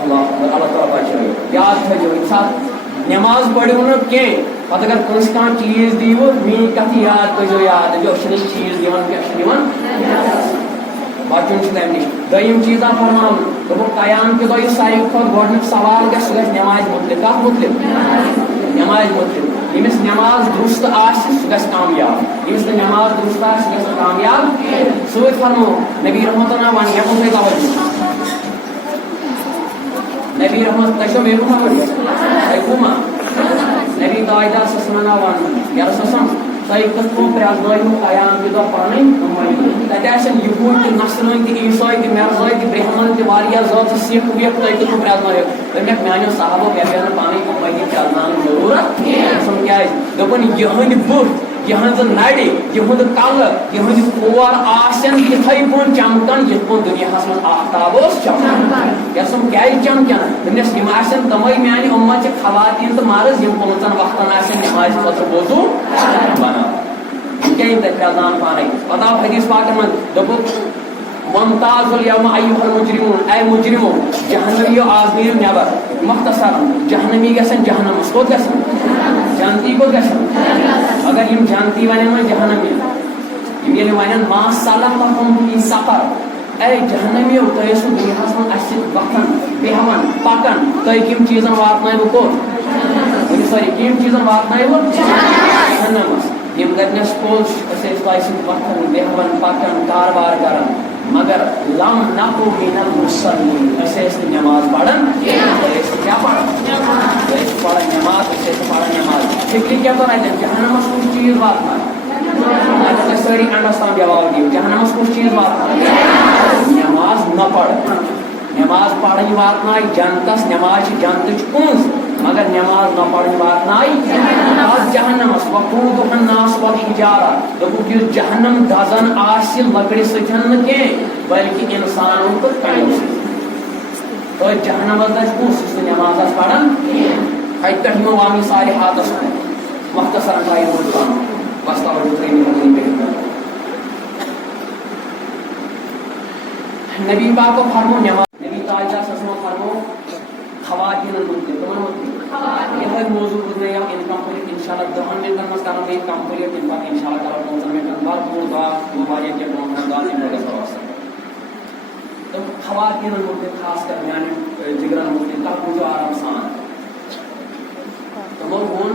اللہ تعالیٰ بچائے یاد تھو یم سات نماز پڑھو نا کی پتہ اگر کنس کان چیز دیو میری کت یاد پزو یاد جو چیز دیوان بچن تمہ نش دم چیزا فرمان دپک قیام کہ دہ ساروی کھت گۄڈنیُک سوال گژھِ سُہ گژھِ نماز متعلق کتھ متعلق نماز متعلق ییٚمِس نماز درست آسہِ سُہ گژھِ کامیاب ییٚمِس نہٕ نماز درست آسہِ سُہ گژھِ نہٕ کامیاب سۭتۍ فرمو نبی رحمت اللہ ون ہیٚکو تُہۍ توجہ نبی رحمت تۄہہِ چھو میرے ما پڑھی تۄہہِ کُما نبی تاجدار سسمانہ ون یا سسم تۄہہِ کِتھ پٲٹھۍ پرٛزنٲیِو قیام کہِ دۄہ پنٕنۍ تتہِ آسن یہوٗدۍ تہِ نصرٲنۍ تہِ عیٖسٲے تہِ مرزٲے تہِ برہمن تہِ واریاہ ذٲژٕ سِکھ وِکھ تۄہہِ کِتھ پٲٹھۍ پرٛزنٲیِو دوٚپمَکھ میانیو صحابو مےٚ پیٚو نہٕ پنٕنۍ اُمتی پرٛزناونٕچ ضروٗرت کیٛازِ دوٚپُن یِہٕنٛدۍ بُتھ یِہٕنٛزٕ نرِ یِہُنٛد کلہٕ یِہٕنٛدۍ کھور آسن یِتھٕے پٲٹھۍ چمکن یِتھ پٲٹھۍ دُنیاہس منٛز آفتاب اوس چمکان یسم کیٛازِ چمکن دوٚپنس یِم آسن تِمے میانہِ اُمتچہِ خواتیٖن تہٕ مرٕز یِم 5 وقتن آسن نمازِ خٲطرٕ وضوٗ بناوان کیا تک پرزان پانے پتہ حدیث پاک من دپک ممتاز الیوم ایها المجرمون اے مجرمو جہنمی آز نیرو نیبر مختصر جہنمی گژھن جہنمس کوت گژھن جنتی کوت گژھن اگر یم جنتی ونن جہنمی یم ییٚلہِ ونن ما سلککم فی سقر اے جہنمیو تۄہہِ ٲسوٕ دُنیاہس منٛز اَسہِ سۭتۍ وۄتھان بیٚہوان پکان تۄہہِ کٔمۍ چیٖزن واتنٲیوٕ کوٚت سوری کٔمۍ چیٖزن واتنٲیوٕ جہنمس یم گرنس پوش اسے تۄہہِ سۭتۍ وۄتھان بیٚہوان پکان کاربار کران مگر لم نقو من المصلین اسے ٲسۍ نہٕ نماز پران أسۍ ٲسۍ کیٛاہ پران أسۍ ٲسۍ پران نماز أسۍ ٲسۍ پران نماز فکرِ کیٛاہ توٚر اَتٮ۪ن جہنمس کُس چیٖز واتناے اگر تُہۍ سٲری انڈس تام جواب دِیِو جہنمس کُس چیٖز واتناے نماز نہ پرٕنۍ نماز پرٕنۍ واتناے جنتس نماز چھِ جنتٕچ کُنٛز مگر نماز نہ پڑھنے واتنائی جہنمس وقودُھا الناس والحجارہ دوٚپُکھ یُس جہنم دزان آسہِ لکڑِ سۭتۍ نہٕ کینٛہہ بلکہِ انسانو تہٕ کَنیو سۭتۍ تٔتھۍ جہنمس دزِ کُس یُس نہٕ نماز آسہِ پران کتہِ پٮ۪ٹھ یِمو وامی صالحاتس کُن مختصر ٹایم روٗد پنُن بس توجہ ترٛٲیِو نبی پاکو فرمو نماز نبی تاجدار سسمو فرمو خواتین یہ موضوع روزنے انکمپلیٹ ان شاء اللہ 10 منٹن مز کرو یہ کمپلیٹ تم پہ ان شاء اللہ کرو 15 منٹن بھرپور دعا واریاہ کینٛہہ برونٛہہ دعا تم لوگ واسطے تو خواتین متعلق خاص کر میانہِ جگرن متعلق تتھ بوٗزِو آرام سان تمو ووٚن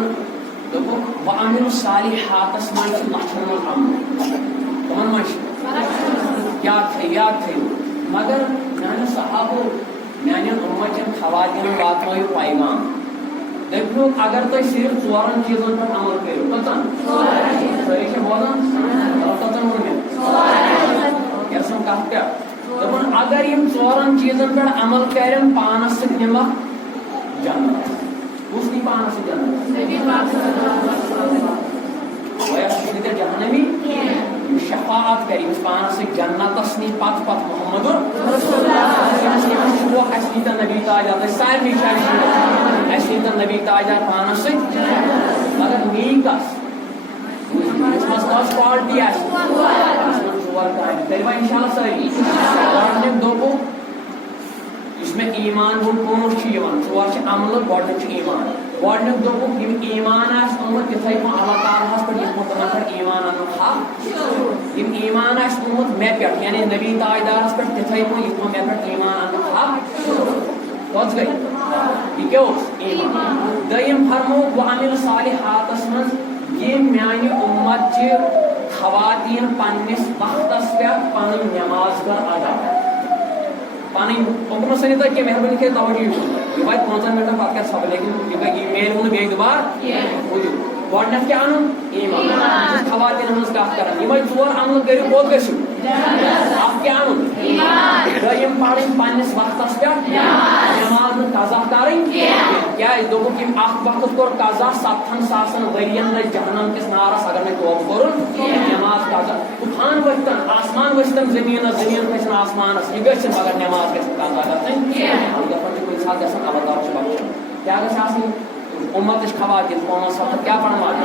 دوٚپُکھ وعامل الصالحاتس منٛز چھُ لچھن منٛز عمل تمن منٛز چھُ یاد تھٲیِو مگر میانیو صحابو میانین امتچن خواتین واتنٲیِو پیغام دٔپۍہوٗکھ اگر تُہۍ صرف 4 چیٖزن پٮ۪ٹھ عمل کٔرِو کٔژن سٲری چھا بوزان کٔژن ووٚن مےٚ یژھان کتھ پٮ۪ٹھ دوٚپُن اگر یِم 4 چیٖزن پٮ۪ٹھ عمل کرن پانس سۭتۍ نِمکھ جنت کُس نی پانس سۭتۍ جنت جہنمی شفاعت کر پانس سۭتۍ جنتس نی پتہٕ محمد شوق اَسہِ نیٖتن نبی تاجدار سارنٕے جایہِ اَسہِ نیٖتن نبی تاجدار پانس سۭتۍ مگر نی کس یتھ منٛز کۄس کالٹی آسہِ یتھ منٛز 4 کامہِ کٔرِو وۄنۍ انشاءاللہ سٲری گۄڈٕنیُک دوٚپُکھ یُس مےٚ ایٖمان ہُنٛد پانٛژھ چھُ یِوان 4 چھِ عملہٕ گۄڈٕنیُک چھُ ایٖمان گۄڈنیُک دوٚپُکھ یِم ایٖمان آسہِ اوٚنمُت تِتھَے پٲٹھۍ اللہ تعالیٰ ہَس پٮ۪ٹھ یِتھ پٲٹھۍ تِمن پٮ۪ٹھ ایٖمان اَنُن حق یِم ایٖمان آسہِ اوٚنمُت مےٚ پٮ۪ٹھ یعنی نبی تاجدارس پٮ۪ٹھ تِتھَے پٲٹھۍ یِتھ پٲٹھۍ مےٚ پٮ۪ٹھ ایٖمان اَنُن حق کۄس گٔے یہِ کیٛاہ اوس ایٖمان دوٚیِم فرمووُکھ وَعَمِلُ صالِحاتَس منٛز یِم میٛانہِ اُمت چہِ خواتیٖن پنٛنِس وقتس پٮ۪ٹھ پنٕنۍ نٮ۪ماز کٔر ادا پنٕنۍ اوٚکُن سٲنِو تُہۍ کینٛہہ مہربٲنی کٔرِتھ توجہ یہِ واتہِ 15 مِنٹن پتہٕ کر سبق لیکن یہِ میلہِ نہٕ بیٚیہِ دُبارٕ بوٗزِو گۄڈنیٚتھ کیٛاہ اَنُن ایٖمان خواتیٖنن ہٕنٛز کتھ کران یِمے ژور عملہٕ کٔرِو کوٚت گٔژھِو اکھ کیٛاہ اَنُن دوٚیِم پرٕنۍ پنٛنِس وقتس پٮ۪ٹھ نٮ۪ماز نہٕ قضا کرٕنۍ کیٛازِ دوٚپُکھ یِم اکھ وقت کوٚر قضا 70 ساسن ؤرین لٔگۍ جہنم کِس نارس اگر نہٕ توبہٕ کوٚرُن نٮ۪ماز قضا طوفان ؤتھتن آسمان ؤسۍتن زٔمیٖنس زٔمیٖن کھسن آسمانس یہِ گژھِ مگر نٮ۪ماز گژھِ نہٕ قضا گژھٕنۍ البتہ چھِ کُنہِ ساتہٕ گژھان اللہ تعالیٰ چھُ بخشان کیٛاہ گژھِ آسٕنۍ اُمتٕچ خواتیٖن 5 وقت کیٛاہ پرناوان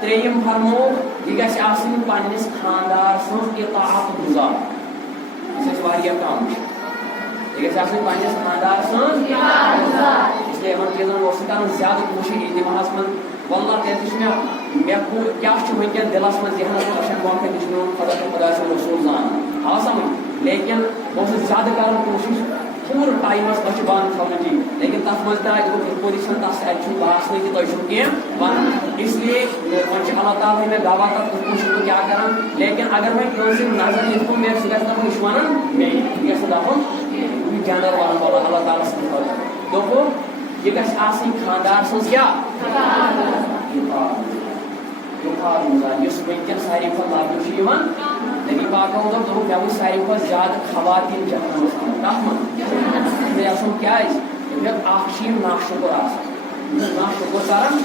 ترٛیٚیِم فرمووُکھ یہِ گژھِ آسٕنۍ پنٛنِس خانٛدار سٕنٛز اطاعت گُزار یُس اَسہِ واریاہ کم چھُ یہِ گژھِ آسٕنۍ پنٛنِس خانٛدار سٕنٛز اسلیے یِمن چیٖزن اوس کران زیادٕ کوٗشِش اِجتِماعس منٛز واللہ تیٚلہِ تہِ چھُ مےٚ کیٛاہ چھُ وٕنکیٚن دِلس منٛز ذہنس منٛز أچھن برونٛٹھ کَنہِ تہِ چھُ میون خۄدا تہٕ خۄدا سُنٛد رسوٗل زانان آو سمجھ لیکن بہٕ اوسُس زیادٕ کران کوٗشِش پوٗرٕ ٹایمس أچھ بنٛد تھاونٕچی لیکن تتھ منٛز تہِ آے دوٚپُکھ یِتھ پٲٹھۍ چھنہٕ تتھ اَتہِ چھُنہٕ باسنٕے کہِ تۄہہِ چھُو کینٛہہ ونُن اسلیے وۄنۍ چھُ اللہ تعالیٰ مےٚ گواہ تتھ کِتھ پٲٹھۍ چھُس بہٕ کیٛاہ کران لیکن اگر وۄنۍ کٲنٛسہِ نظر یِتھ پٲٹھۍ مےٚ سُہ گژھِ دپُن یہِ چھُ ونان مےٚ یہِ گژھِ نہٕ دپُن یہِ جنرل ونان وول اللہ تعالیٰ سٕنٛدِ خٲطرٕ دوٚپُکھ یہِ گژھِ آسٕنۍ خانٛدار سٕنٛز کیٛاہ یُس وٕنکیٚن ساروی کھۄتہٕ لبنہٕ چھُ یِوان نبی پاکو دوٚپ مےٚ وٕچھ ساروی کھۄتہٕ زیادٕ خواتیٖن جہنمس منٛز کتھ منٛز مےٚ آسُن کیٛازِ دوٚپُکھ اکھ چھِ یِم ناشُکُر آسان ناشُکُر کران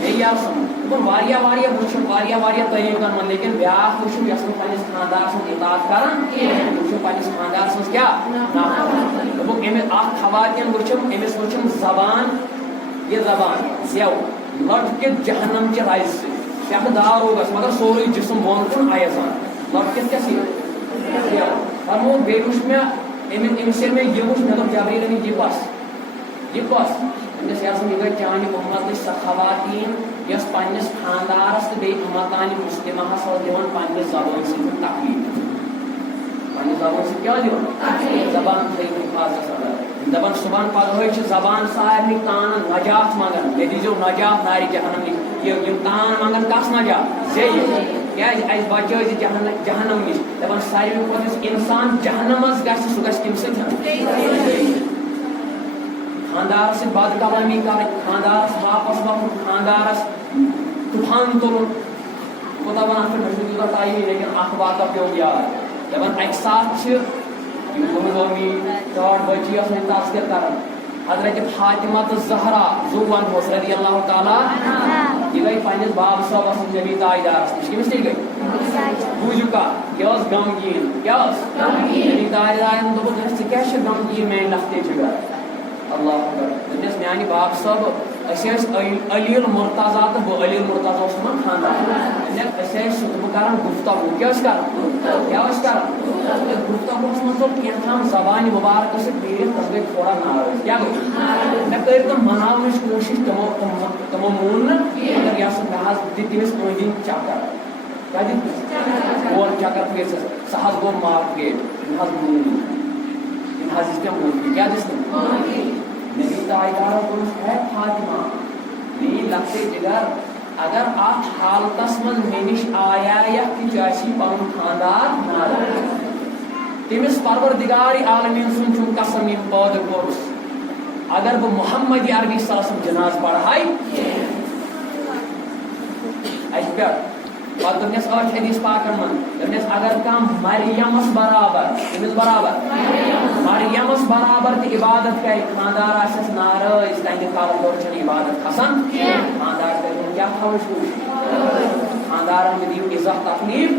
بیٚیہِ آسان دوٚپُن واریاہ وٕچھُن واریاہ طریٖقن منٛز لیکن بیٛاکھ وٕچھُن یۄس نہٕ پنٛنِس خانٛدار سٕنٛز اطاعت کران تِم چھِ پنٛنِس خانٛدار سٕنٛز کیٛاہ نافرمانی دوٚپُکھ أمِس اکھ خواتیٖن وٕچھُم أمِس وٕچھُم زبان یہِ زبان زٮ۪و لۄٹکِتھ جہنم چہِ رزِ سۭتۍ پٮ۪ٹھٕ داو روگس مگر سورُے جسم بۄن کُن اَیزان لۄٹکِتھ کیٛاہ سۭتۍ فرمووُکھ بیٚیہِ وٕچھ مےٚ أمِس ییٚلہِ مےٚ یہِ وٕچھ مےٚ دوٚپ جبریٖل أمِس یہِ کۄس أمِس یہِ گٔے چانہِ اُمتٕچ سۄ خواتیٖن یۄس پنٛنِس خانٛدارس تہٕ بیٚیہِ اُمتانہِ مُسلِماہس ٲس دِوان پنٛنہِ زبٲنۍ سۭتۍ تکلیٖف پنٛنہِ زبٲنۍ سۭتۍ کیٛاہ دِوان زبان تھٲیِو حفاظتس انٛدر دپان صُبحن پگہٲے چھِ زبان سارنٕے تانن نجات منٛگان مےٚ دیٖزیو نجات نارِ جہنم نِش یِم تان منٛگان کس نجات زیٚیہِ کیٛازِ اَسہِ بچٲے جہنم نِش دپان ساروی کھۄتہٕ یُس انسان جہنمس گژھِ سُہ گژھِ کمہِ سۭتۍ خانٛدارس سۭتۍ بد کلامی کرٕنۍ خانٛدارس واپس وۄتھُن خانٛدارس طوفان تُلُن کوٗتاہ ونان چھُ مےٚ چھُنہٕ تیوٗتاہ ٹایمٕے لیکن اکھ واقعہ پیوٚو یاد دپان اکہِ ساتہٕ چھِ یِم قربٲنی ڈاڈ بچی ٲس مےٚ تذکِر کران حضرت فاطمہ تہٕ زہرا زُو ونہوس رضی اللہ تعالیٰ یہِ گٔے پنٛنِس بابہٕ صٲبس نبی تاجدارس نِش کٔمِس نِش گٔے بوٗزِو کتھ یہِ ٲس غمگیٖن کیٛاہ ٲس نبی تاجدارن دوٚپُکھ ژٕ کیٛاہ چھِ غمگیٖن میانہِ نفتہِ چھِ گرِ اللہ اکبر دوٚپنس میانہِ بابہٕ صٲب أسۍ ٲسۍ علی المرتضیٰ تہٕ بہٕ علی المرتضیٰ اوس تِمن خانٛدار أسۍ ٲسۍ سُہ تہٕ بہٕ کران گفتگوٗ کیٛاہ ٲسۍ کران گفتگوٗہس منٛز ژوٚل کینٛژھام زبانہِ مُبارکہٕ سۭتۍ نیٖرِتھ تَس گٔے تھوڑا ناراض کیٛاہ گوٚو مےٚ کٔرۍ تِم مناونٕچ کوٗشِش تِمو مون نہٕ مگر یہِ ہسا مےٚ حظ دِتۍ تٔمِس أنٛدۍ أنٛدۍ چکر کیٛاہ دِتۍ گول چکر پھیٖرِس سُہ حظ گوٚو مارکیٹ یِم حظ مون یِم حظ دِژ مےٚ معٲفی کیٛاہ دِژ تٔمۍ نبی تاجدارو دوٚپُس ہے فاطمہ میٛٲنۍ لۄکٹے جِگر اگر اتھ حالتس منٛز مےٚ نِش آیایکھ کہِ ژےٚ آسی پنُن خانٛدار ناراض تٔمِس پروردِگارِ عالمیٖن سُنٛد چھُم قسم ییٚمۍ پٲدٕ کوٚرُس اگر بہٕ محمدِ عربی صلی اللہ علیہ وسلم جنازٕ پرہاے اَتہِ پٮ۪ٹھ پتہٕ دوٚپنس ٲٹھ حدیٖث پاکن منٛز دوٚپنس اگر کانٛہہ مریمس برابر کٔمِس برابر مریمس برابر تہِ عبادت کرِ خانٛدار آسٮ۪س ناراض تہنٛدِ کالہٕ ہیوٚر چھنہٕ عبادت کھسان خانٛدار کٔرِو کیٛاہ تھاونٕچ کوٗشِش خانٛدارن مہٕ دِیِو عزت تکلیٖف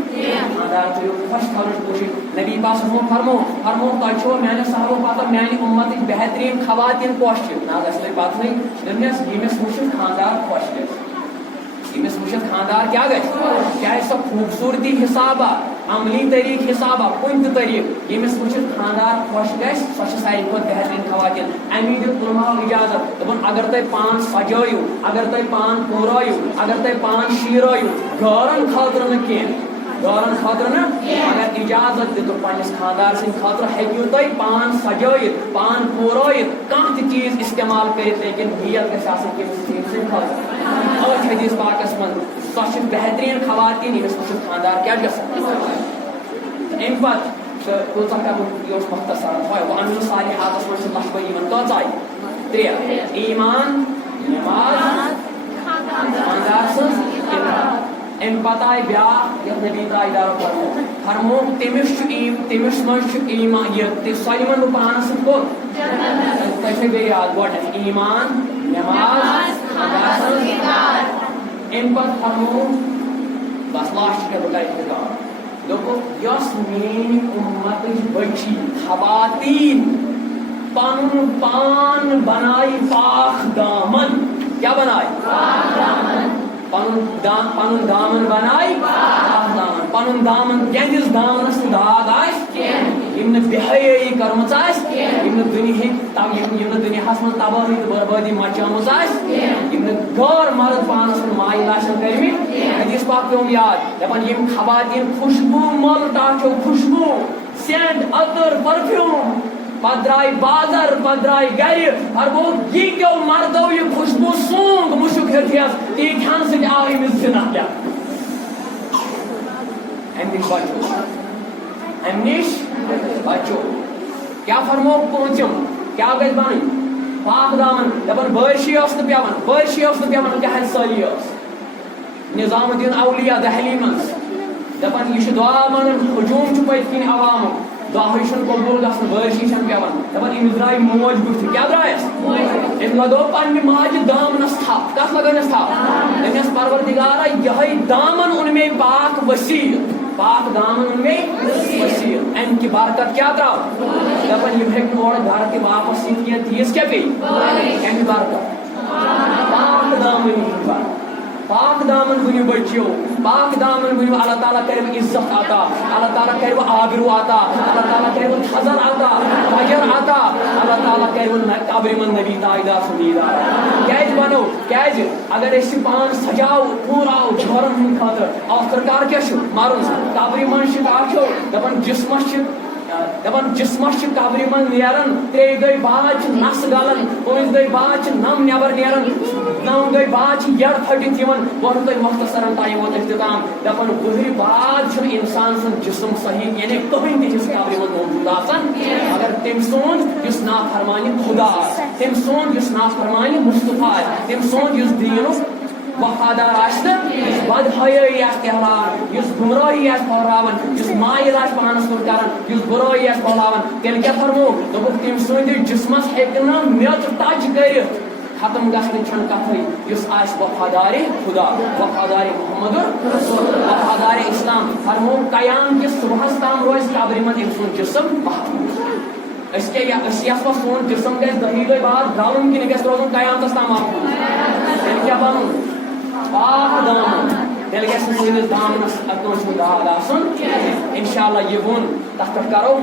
خانٛدار کٔرِو خۄش تھاونٕچ کوٗشِش نبی پاک صلی اللہ علیہ وسلم فرموو تۄہہِ چھُوا میانہِ صحابو پتہ میانہِ اُمتٕکۍ بہتریٖن خواتیٖن کۄس چھِ نہ حظ اَسہِ لٔگۍ پتہٕ دوٚپنس ییٚمِس وٕچھِتھ خانٛدار خۄش گژھِ ییٚمِس وٕچھِتھ خانٛدار کیٛاہ گژھِ چاہے سۄ خوٗبصوٗرتی حِسابہ عملی طریقہ حسابہ کن تہ طریقہ یمس وچھت خاندار خوش گژھِ سۄ چھِ ساروی کھۄتہٕ بہتریٖن خواتین امی دیُت علماء اجازت دوٚپُن اگر تُہۍ پان سجٲیِو اگر تُہۍ پان پوٗرٲیِو اگر تُہۍ پان شیٖرٲیِو گٲرن خٲطرٕ نہٕ کینٛہہ گٲرن خٲطرٕ نہٕ اگر اجازت دِتُکھ پننِس خاندار سٕنٛدِ خٲطرٕ ہیٚکِو تُہۍ پان سجٲیِتھ پان پوٗرٲیِتھ کانٛہہ تہِ چیٖز استعمال کٔرِتھ لیکن نیت گژھِ آسٕنۍ کٔمِس چیٖز سٕنٛدِ خٲطرٕ ٲٹھ حدیث پاکس منٛز سۄ چھِ بہتریٖن خواتین ییٚمِس وٕچھِتھ خاندار کیٛاہ گژھان امہِ پتہٕ کۭژاہ کرو یہِ اوس مختصر وَنُن صالحاتس منٛز چھِ لَچھ بٔدی یِمن کۭژاہ آیہِ ترٛےٚ ایمان نٮ۪ماز خاندار سٕنٛز اطاعت امہِ پتہٕ آیہِ بیٛاکھ یتھ نبی تاجدارو فرمووُکھ تٔمِس منٛز چھُ ایمان یہِ سۄ یِمن بہٕ پانس سۭتۍ کوٚر تۄہہِ چھو بیٚیہِ یاد گۄڈنٮ۪تھ ایمان نٮ۪ماز خاندار سٕنٛز اطاعت امہِ پتہٕ فرمووُکھ بس لاسٹ کیٛاہ بہٕ کرٕ خطاب دوٚپُکھ یۄس میٲنۍ اُمتٕچ بٔچی خواتیٖن پنُن پان بنایہِ پاک دامن کیٛاہ بنایہِ پنُن دامن بنایہِ پاک دامن پنُن دامن کیٚنٛہہ دامنس نہٕ داغ آسہِ یِم نہٕ بے حیٲیی کٔرمٕژ آسہِ یِم نہٕ دُنیاہس منٛز تبٲہی تہٕ بربٲدی مچٲمٕژ آسہِ یِم نہٕ غٲر مرد پانس کُن مایل آسن کٔرمٕتۍ حدیث پاک پیوم یاد دپان یِم خواتین خوشبوٗ مل ٹاٹھیو خوشبوٗ سینٹ عطر پرفیوم پتہٕ درٛاے بازر پتہٕ درٛاے گرِ فرمووُکھ ییٖتیو مردو یہِ خوشبوٗ سونٛگ مُشُک ہیٚتِہس تیٖتہن سۭتۍ آو أمِس زِنا کیٛاہ امہِ نِش بچو کیٛاہ فرمووُکھ پوٗنٛژِم کیٛاہ گژھِ بنٕنۍ پاک دامن دپان بٲرشی ٲس نہٕ پیٚوان قحط سٲلی ٲس نظام الدین اولیاء دہلی منٛز دپان یہِ چھُ دعا منگان ہجوٗم چھُ پٔتۍ کِنۍ عوامُک دۄہٕے چھُنہٕ قبوٗل گژھان بٲرشی چھنہٕ پیٚوان دپان أمِس درٛاے موج بٕتھِ کیٛاہ درٛایس أمۍ لگٲو پننہِ ماجہِ دامنس تھپھ کتھ لگٲونس تھپھ دٔپنس پروردگارا یِہے دامن اوٚن مےٚ پاک وسیٖل پاک دامن اوٚن مےٚ وسیٖل امہِ کہِ برکت کیٛاہ درٛاو دپان یِم ہیٚکہِ نہٕ اورٕ گرٕ تہِ واپس یِتھ کینٛہہ تیٖژ کیٛاہ پیٚیہِ امہِ برکت پاک دامن ہُنٛد برکت پاک دامن بنو بچیو پاک دامن بنو اللہ تعالیٰ کرو عزت عطا اللہ تعالیٰ کرو آبرو عطا اللہ تعالیٰ کرو حضر عطا اجر عطا اللہ تعالیٰ کرو قبر من نبی تاجدار سنیدار کیٛازِ بنو کیٛازِ اگر أسۍ پان سجاو پوٗراو جورن ہٕنٛدِ خٲطرٕ ٲخر کار کیٛاہ چھُ مرُن قبرِ منٛز چھِ آچھو دپان جسمس چھِ قبرِ منٛز نیران 3 دۄہہِ بعد چھِ نس گلان 5 دۄہہِ بعد چھِ نم نٮ۪بر نیران 9 دۄہہِ بعد چھِ یڈ پھٹِتھ یِوان ووٚن تۄہہِ مختصرن ٹایم ووت اختتام دپان وُہرِ بعد چھُنہٕ انسان سُنٛد جسم صحیح یعنی کٕہٕنۍ تہِ چھُس قبرِ منٛز موجوٗد آسان اگر تٔمۍ سُنٛد یُس نافرمانہِ خدا آسہِ تٔمۍ سُنٛد یُس نافرمانہِ مصطفیٰ آسہِ تٔمۍ سُنٛد یُس دیٖنُک وفادار آسہِ نہٕ یُس بد حیٲیی آسہِ کہلاوان یُس گمرٲہی آسہِ پھٔہلاوان یُس مایل آسہِ پانس کُن کران یُس برٲیی آسہِ پھٔہلاوان تیٚلہِ کیٛاہ فرمووُکھ دوٚپُکھ تٔمۍ سٕنٛدِس جسمس ہیٚکہِ نہٕ میٚژ ٹچ کٔرِتھ ختم گژھنٕچ چھنہٕ کتھٕے یُس آسہِ وفادارِ خدا وفادارِ محمد وفادارِ اسلام فرمووُکھ قیام کِس صبحس تام روزِ قبرِ منٛز أمۍ سُنٛد جسم محفوٗظ أسۍ یژھو سون جسم گژھِ 10 دۄہہِ بعد گلُن کِنہٕ گژھِ روزُن قیامتس تام محفوٗظ تیٚلہِ کیٛاہ بنُن پاک دامن تیٚلہِ گژھِ نہٕ سٲنِس دامنس کٲنٛسہِ ہُنٛد داغ آسُن انشاء اللہ یہِ ووٚن تتھ پٮ۪ٹھ کرو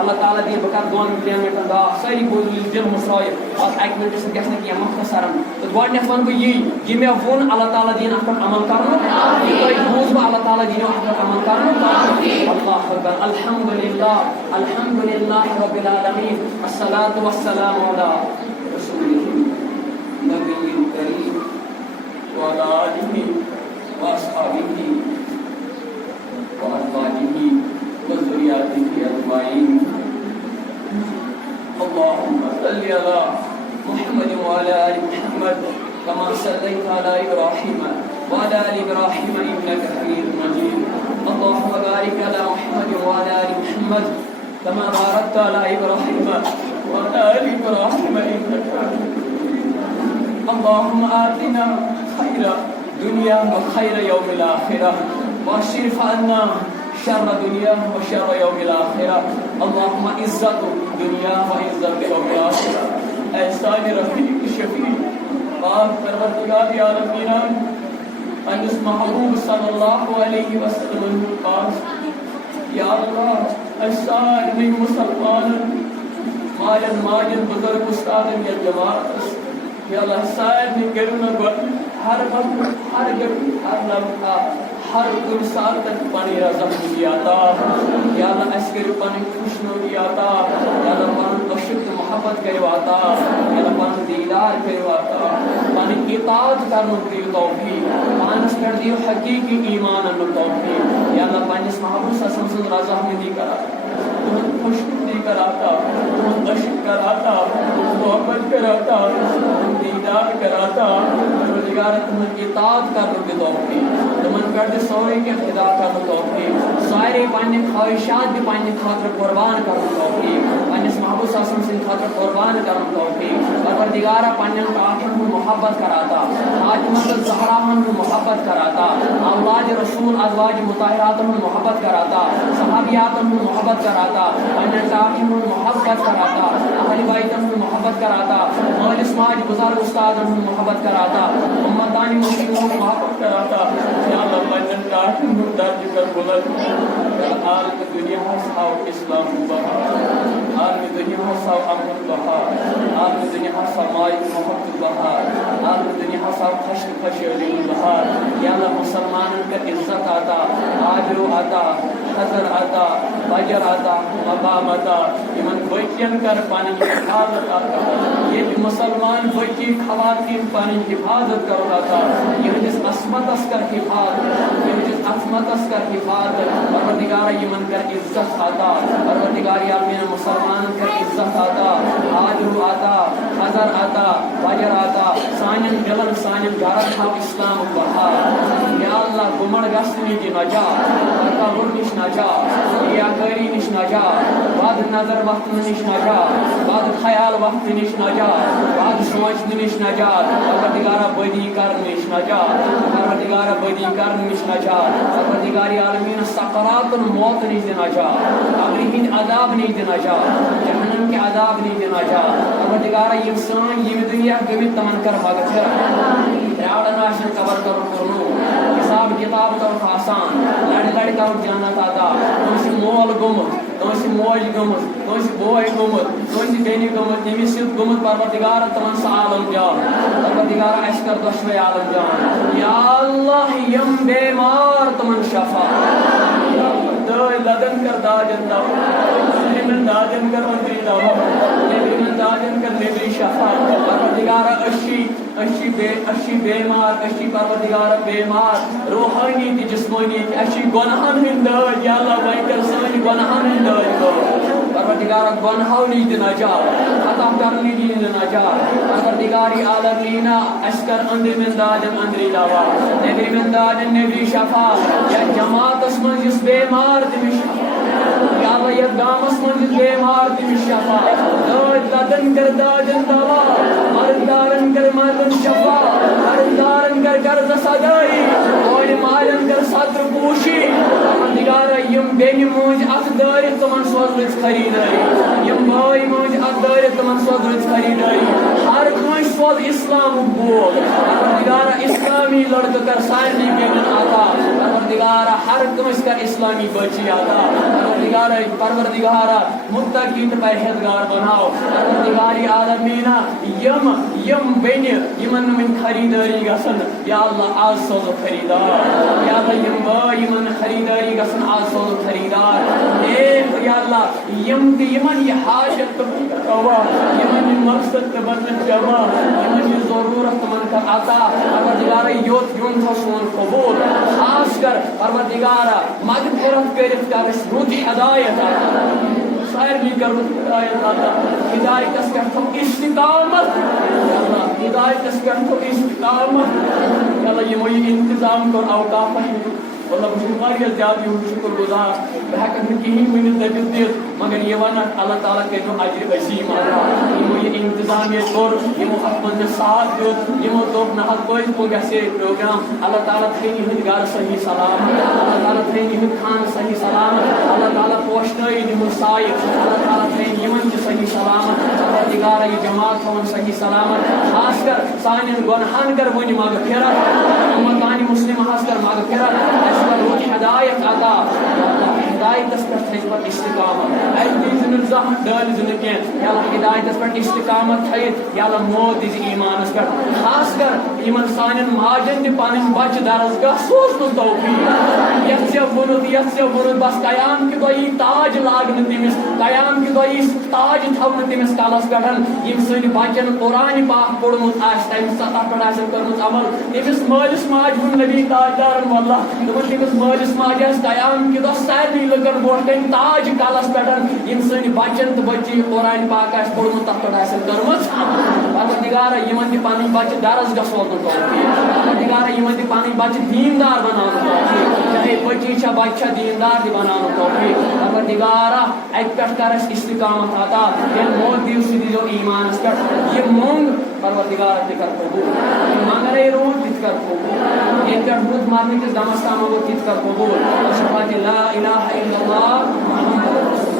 اللہ تعالیٰ دِیہِ بہٕ کرٕ 2-3 مِنٹن دعا سٲری بوٗزِو دِل مُسرٲیِتھ اتھ 1 مِنٹہٕ سۭتۍ گژھِ نہٕ کینٛہہ مختصرن تہٕ گۄڈٕنیتھ ونہٕ بہٕ یہِ مےٚ ووٚن اللہ تعالیٰ دِیِن اتھ پٮ۪ٹھ عمل کرنُک یہِ تۄہہِ بوٗزوٕ اللہ تعالیٰ دِیِنو اتھ پٮ۪ٹھ عمل کرنُک اللہ اکبر الحمدللہ رب العالمین الصلاۃ والسلام علی رسولہ نبی کریم وعلى آله وأصحابه وأزواجه وذرياته أجمعين اللهم صل على محمد وعلى آل محمد كما صليت على إبراهيم وعلى آل إبراهيم إنك حميد مجيد اللهم بارك على محمد وعلى آل محمد كما باركت على إبراهيم وعلى آل إبراهيم إنك حميد اللهم آتنا خير دنيا وخير يوم الآخرة واصرف عنا شر دنيا وشر يوم الآخرة اللهم عزت دنيا وعزت يوم الآخرة اے سائر رفیق شفیع پاک پروردگار عالمین پنس محبوب صلی اللہ علیہ وسلم پاس یا اللہ سارے مسلمان مالن ماجن بزرگ استادن یا جماعت یا اللہ سارے کرنا گوٹ ہر وقت ہر گھڑی ہر لمحہ ہر کن ساتھ پانی رضا مجھے عطا یا اللہ اس کرو پانی خوشنودی عطا یا اللہ پانی عشق محبت کرو عطا یا اللہ پانی دیدار کرو عطا پانی اطاعت کرنے دیو توفیق پانس کر دیو حقیقی ایمان انو توفیق یا اللہ پانی اس محبوب سسن سن رضا مجھے کرا تمہیں خوشنودی کراتا تمہیں عشق کراتا محبت کراتا دیدار کراتا پروردگار تمہیں اطاعت کرنے دی توفیق تمہیں کر دے سورے کے خدا کرنے توفیق سارے پانے خواہشات بھی پانے خاطر قربان کرنے توفیق پانے اس محبوب صلی اللہ علیہ وسلم خاطر قربان کرنے توفیق پروردگار پانے آخر میں محبت کراتا فاطمہ الزہرا میں محبت کراتا اولاد رسول ازواج مطہرات میں محبت کراتا صحابیات میں محبت کراتا پانے آخر میں محبت کراتا اہل بیت میں محبت کراتا مالس ماج بزرگ استاد میں محبت کراتا امتانی مسلموں میں محبت کراتا یا اللہ پانے آخر میں درج کر بلند عالم دنیا ہساو اسلام بہار عالم دنیا ہساو امن بہار عالم دنیا ہساو مائی محبت بہار عالم دنیا ہساو خشن خشیلی بہار یا اللہ مسلمانوں کا عزت آتا آجرو آتا حضر آتا بجر آتا مقام آتا یمن بچین کر پانی حفاظت آتا یہ مسلمان بچی خواتین پانی حفاظت کر آتا یہ جس عصمت اس کر حفاظت یہ جس عصمت اس کر حفاظت پروردگار یمن کر عزت آتا پروردگار یامین مسلمان کر عزت آتا آجرو آتا حضر آتا بجر آتا سانن دلن سانن گھرن تھا اسلام بہار یا اللہ گمڑ گسنی کی نجات تکبر نش نجات ریاکاری نش نجات بد نظر وقت نش نجات بد خیال وقت نش نجات بد سوچ نش نجات پروردگار بدی کر نش نجات پروردگار بدی کر نش نجات پروردگار عالمین سقرات موت نش نجات قبرین عذاب نش نجات جہنم کے عذاب نش نجات پروردگار یہ سان یہ دنیا گوی تمن کر مغفرت راڑن آشن قبر کر کرنو حساب کتاب کر آسان لڑ لڑ کر جنت آتا تمسی مول گمت تمسی موج گمت تمسی بوئے گمت تمسی بینی گمت تمی سیت گمت پروردگار تمن سا عالم جان پروردگار اشکر دشوی عالم جان یا اللہ یم بیمار تمن شفا دای لدن کر داجن دو من داجن کر اندری دو من داجن کر نبی شفا پروردگار اشی بیمار اشی پروردگار بیمار روحانی تی جسمانی تی اشی گناہن ہندائی یا اللہ بائی کر سانی گناہن ہندائی کو پروردگار گناہونی تی نجات عطا کرنی تی نجات پروردگاری عالمینا اشکر اندر من داجن اندری دوا نبی من داجن نبی شفا یا جماعت اسمن جس بیمار تی شفا یا اللہ یا دامس من جس بیمار تی شفا لدن کر داجن دوا مردارن کر مردن شفا مردارن کر قرض صدائی اور مالن کر صدر پوشی پروردگار یم بینی موج اقدار تمن سوزلت خریدائی یم بائی موج اقدار تمن سوزلت خریدائی ہر کوئی سوز اسلام بول پروردگار اسلامی لڑک کر سارنی بیمن آتا پروردگار ہر کوئی کر اسلامی بچی آتا پروردگار متقین پرہیزگار بناو پروردگاری عالمینا یم بین یمن من خریداری گسن یا اللہ آز سوز خریدار یا اللہ یم با یمن خریداری گسن آز سوز خریدار یا اللہ یم دی یمن یہ حاجت تبوا یمن یہ مقصد تبدل جمع یمن یہ ضرورت من کا عطا پروردگار یوت یون تھا سون قبول خاص کر پروردگار مغفرت کرت کر اس روح ہدایت سائر بھی کر ہدایت آتا ہدایت اس کر تو استقامت ہدایت اس کر تو استقامت یا اللہ یہ موئی انتظام کر اوقاف ہے والله بشكر زیادہ ہوں شکر گزار بہ ہیکن کہیں ونت دبت دت مگر یہ ون اللہ تعالیٰ کرو اجر عظیم یمو یہ انتظامیہ کور یمو ات من ساتھ دیت یمو دوپ نہ پز پو گھے پروگرام اللہ تعالیٰ تھین ہند گھر صحیح سلامت اللہ تعالیٰ تھین ہند خان صحیح سلامت اللہ تعالیٰ پوشنائی دم سائے اللہ تعالیٰ تھین یمن تہ صحیح سلامت پروردگار یہ جماعت تھون صحیح سلامت خاص کر سانن گنہان کر ون مغفرت امتانی مسلم کر مغفرت اس کر روح ہدایت عطا ہدایت پر استقامت اے دین زہ ڈال زندگی یا اللہ ہدایت پر استقامت تھے یا اللہ موت دی ایمان پر خاص کر ایمان سانن ماجن دی پانن بچ درسگاہ سوزن توفیق یت ونت بس قیام کی دئی تاج لاگن تمس قیام کی دئی تاج تھون تمس کالس پہ یم سن بچن قرآن پاک پوڑمت تم سطح پہ کرمت عمل تمس مالس ماج ون نبی تاجدار واللہ تمس مالس ماج قیام کی دہ سارے لکن برو کن تاج کالس پہ یم سن بچن تو بچی قرآن پاک پوڑمت تر پہ کرمت پروردگارا یمن تہ پن بچہ درسگاہ سوزن توفیق پروردگارا یمن تہ پن بچہ دیندار بنان توفیق چاہے بچی چھ بچہ دیندار دی بنان توفیق پروردگارا ات پہ کر استقامت عطا یل موت دیو سی دیو ایمان پہ یہ مونگ پروردگار تہ کر قبول منگرے روز تہ کر قبول یہ پہ بدھ مارنے کس دمس تام وہ تہ کر قبول شفاعت لا الہ الا اللہ محمد رسول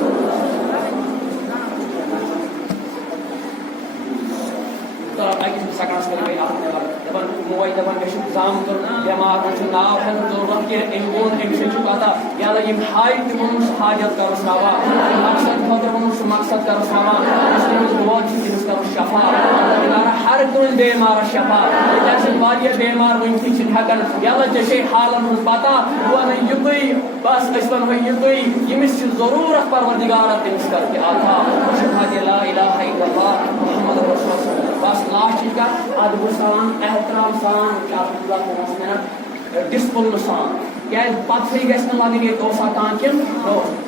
اللہ سکانس کر گئی دپان موئی دپان مے زام کر بیمار وچ ناو ہے ضرورت کہ ام بون ام سے پتہ یا یم ہائی تمن حاجت کر سوا مقصد خاطر ون مقصد کر سوا اس دعا چھ کر شفا اللہ ہر کون بیمار شفا جیسے واریہ بیمار ون تھی ہکن یا جیسے حالن پتہ وہ یتوی بس اس ون یتوی یمس ضرورت پروردگار تمس کر کے عطا شفاعت لا الہ الا اللہ محمد رسول اللہ بس لاسٹ کا ادب سان احترام سان ڈسپلن سان کیا پتہ گھس لگن یہ کان کن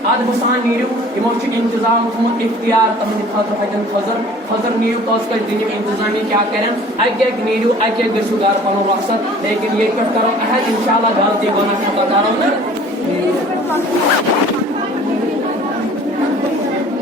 ادب سان نیرو ہمو انتظام تھوت اختیار تمہند خاطر ہتن خضر نیرو توس کر دن انتظامی کیا کرن اکہ نیرو اکہ گھو گھر پن مقصد لیکن یہ پہ کرو عہد انشاءاللہ غلطی بنت کرو نا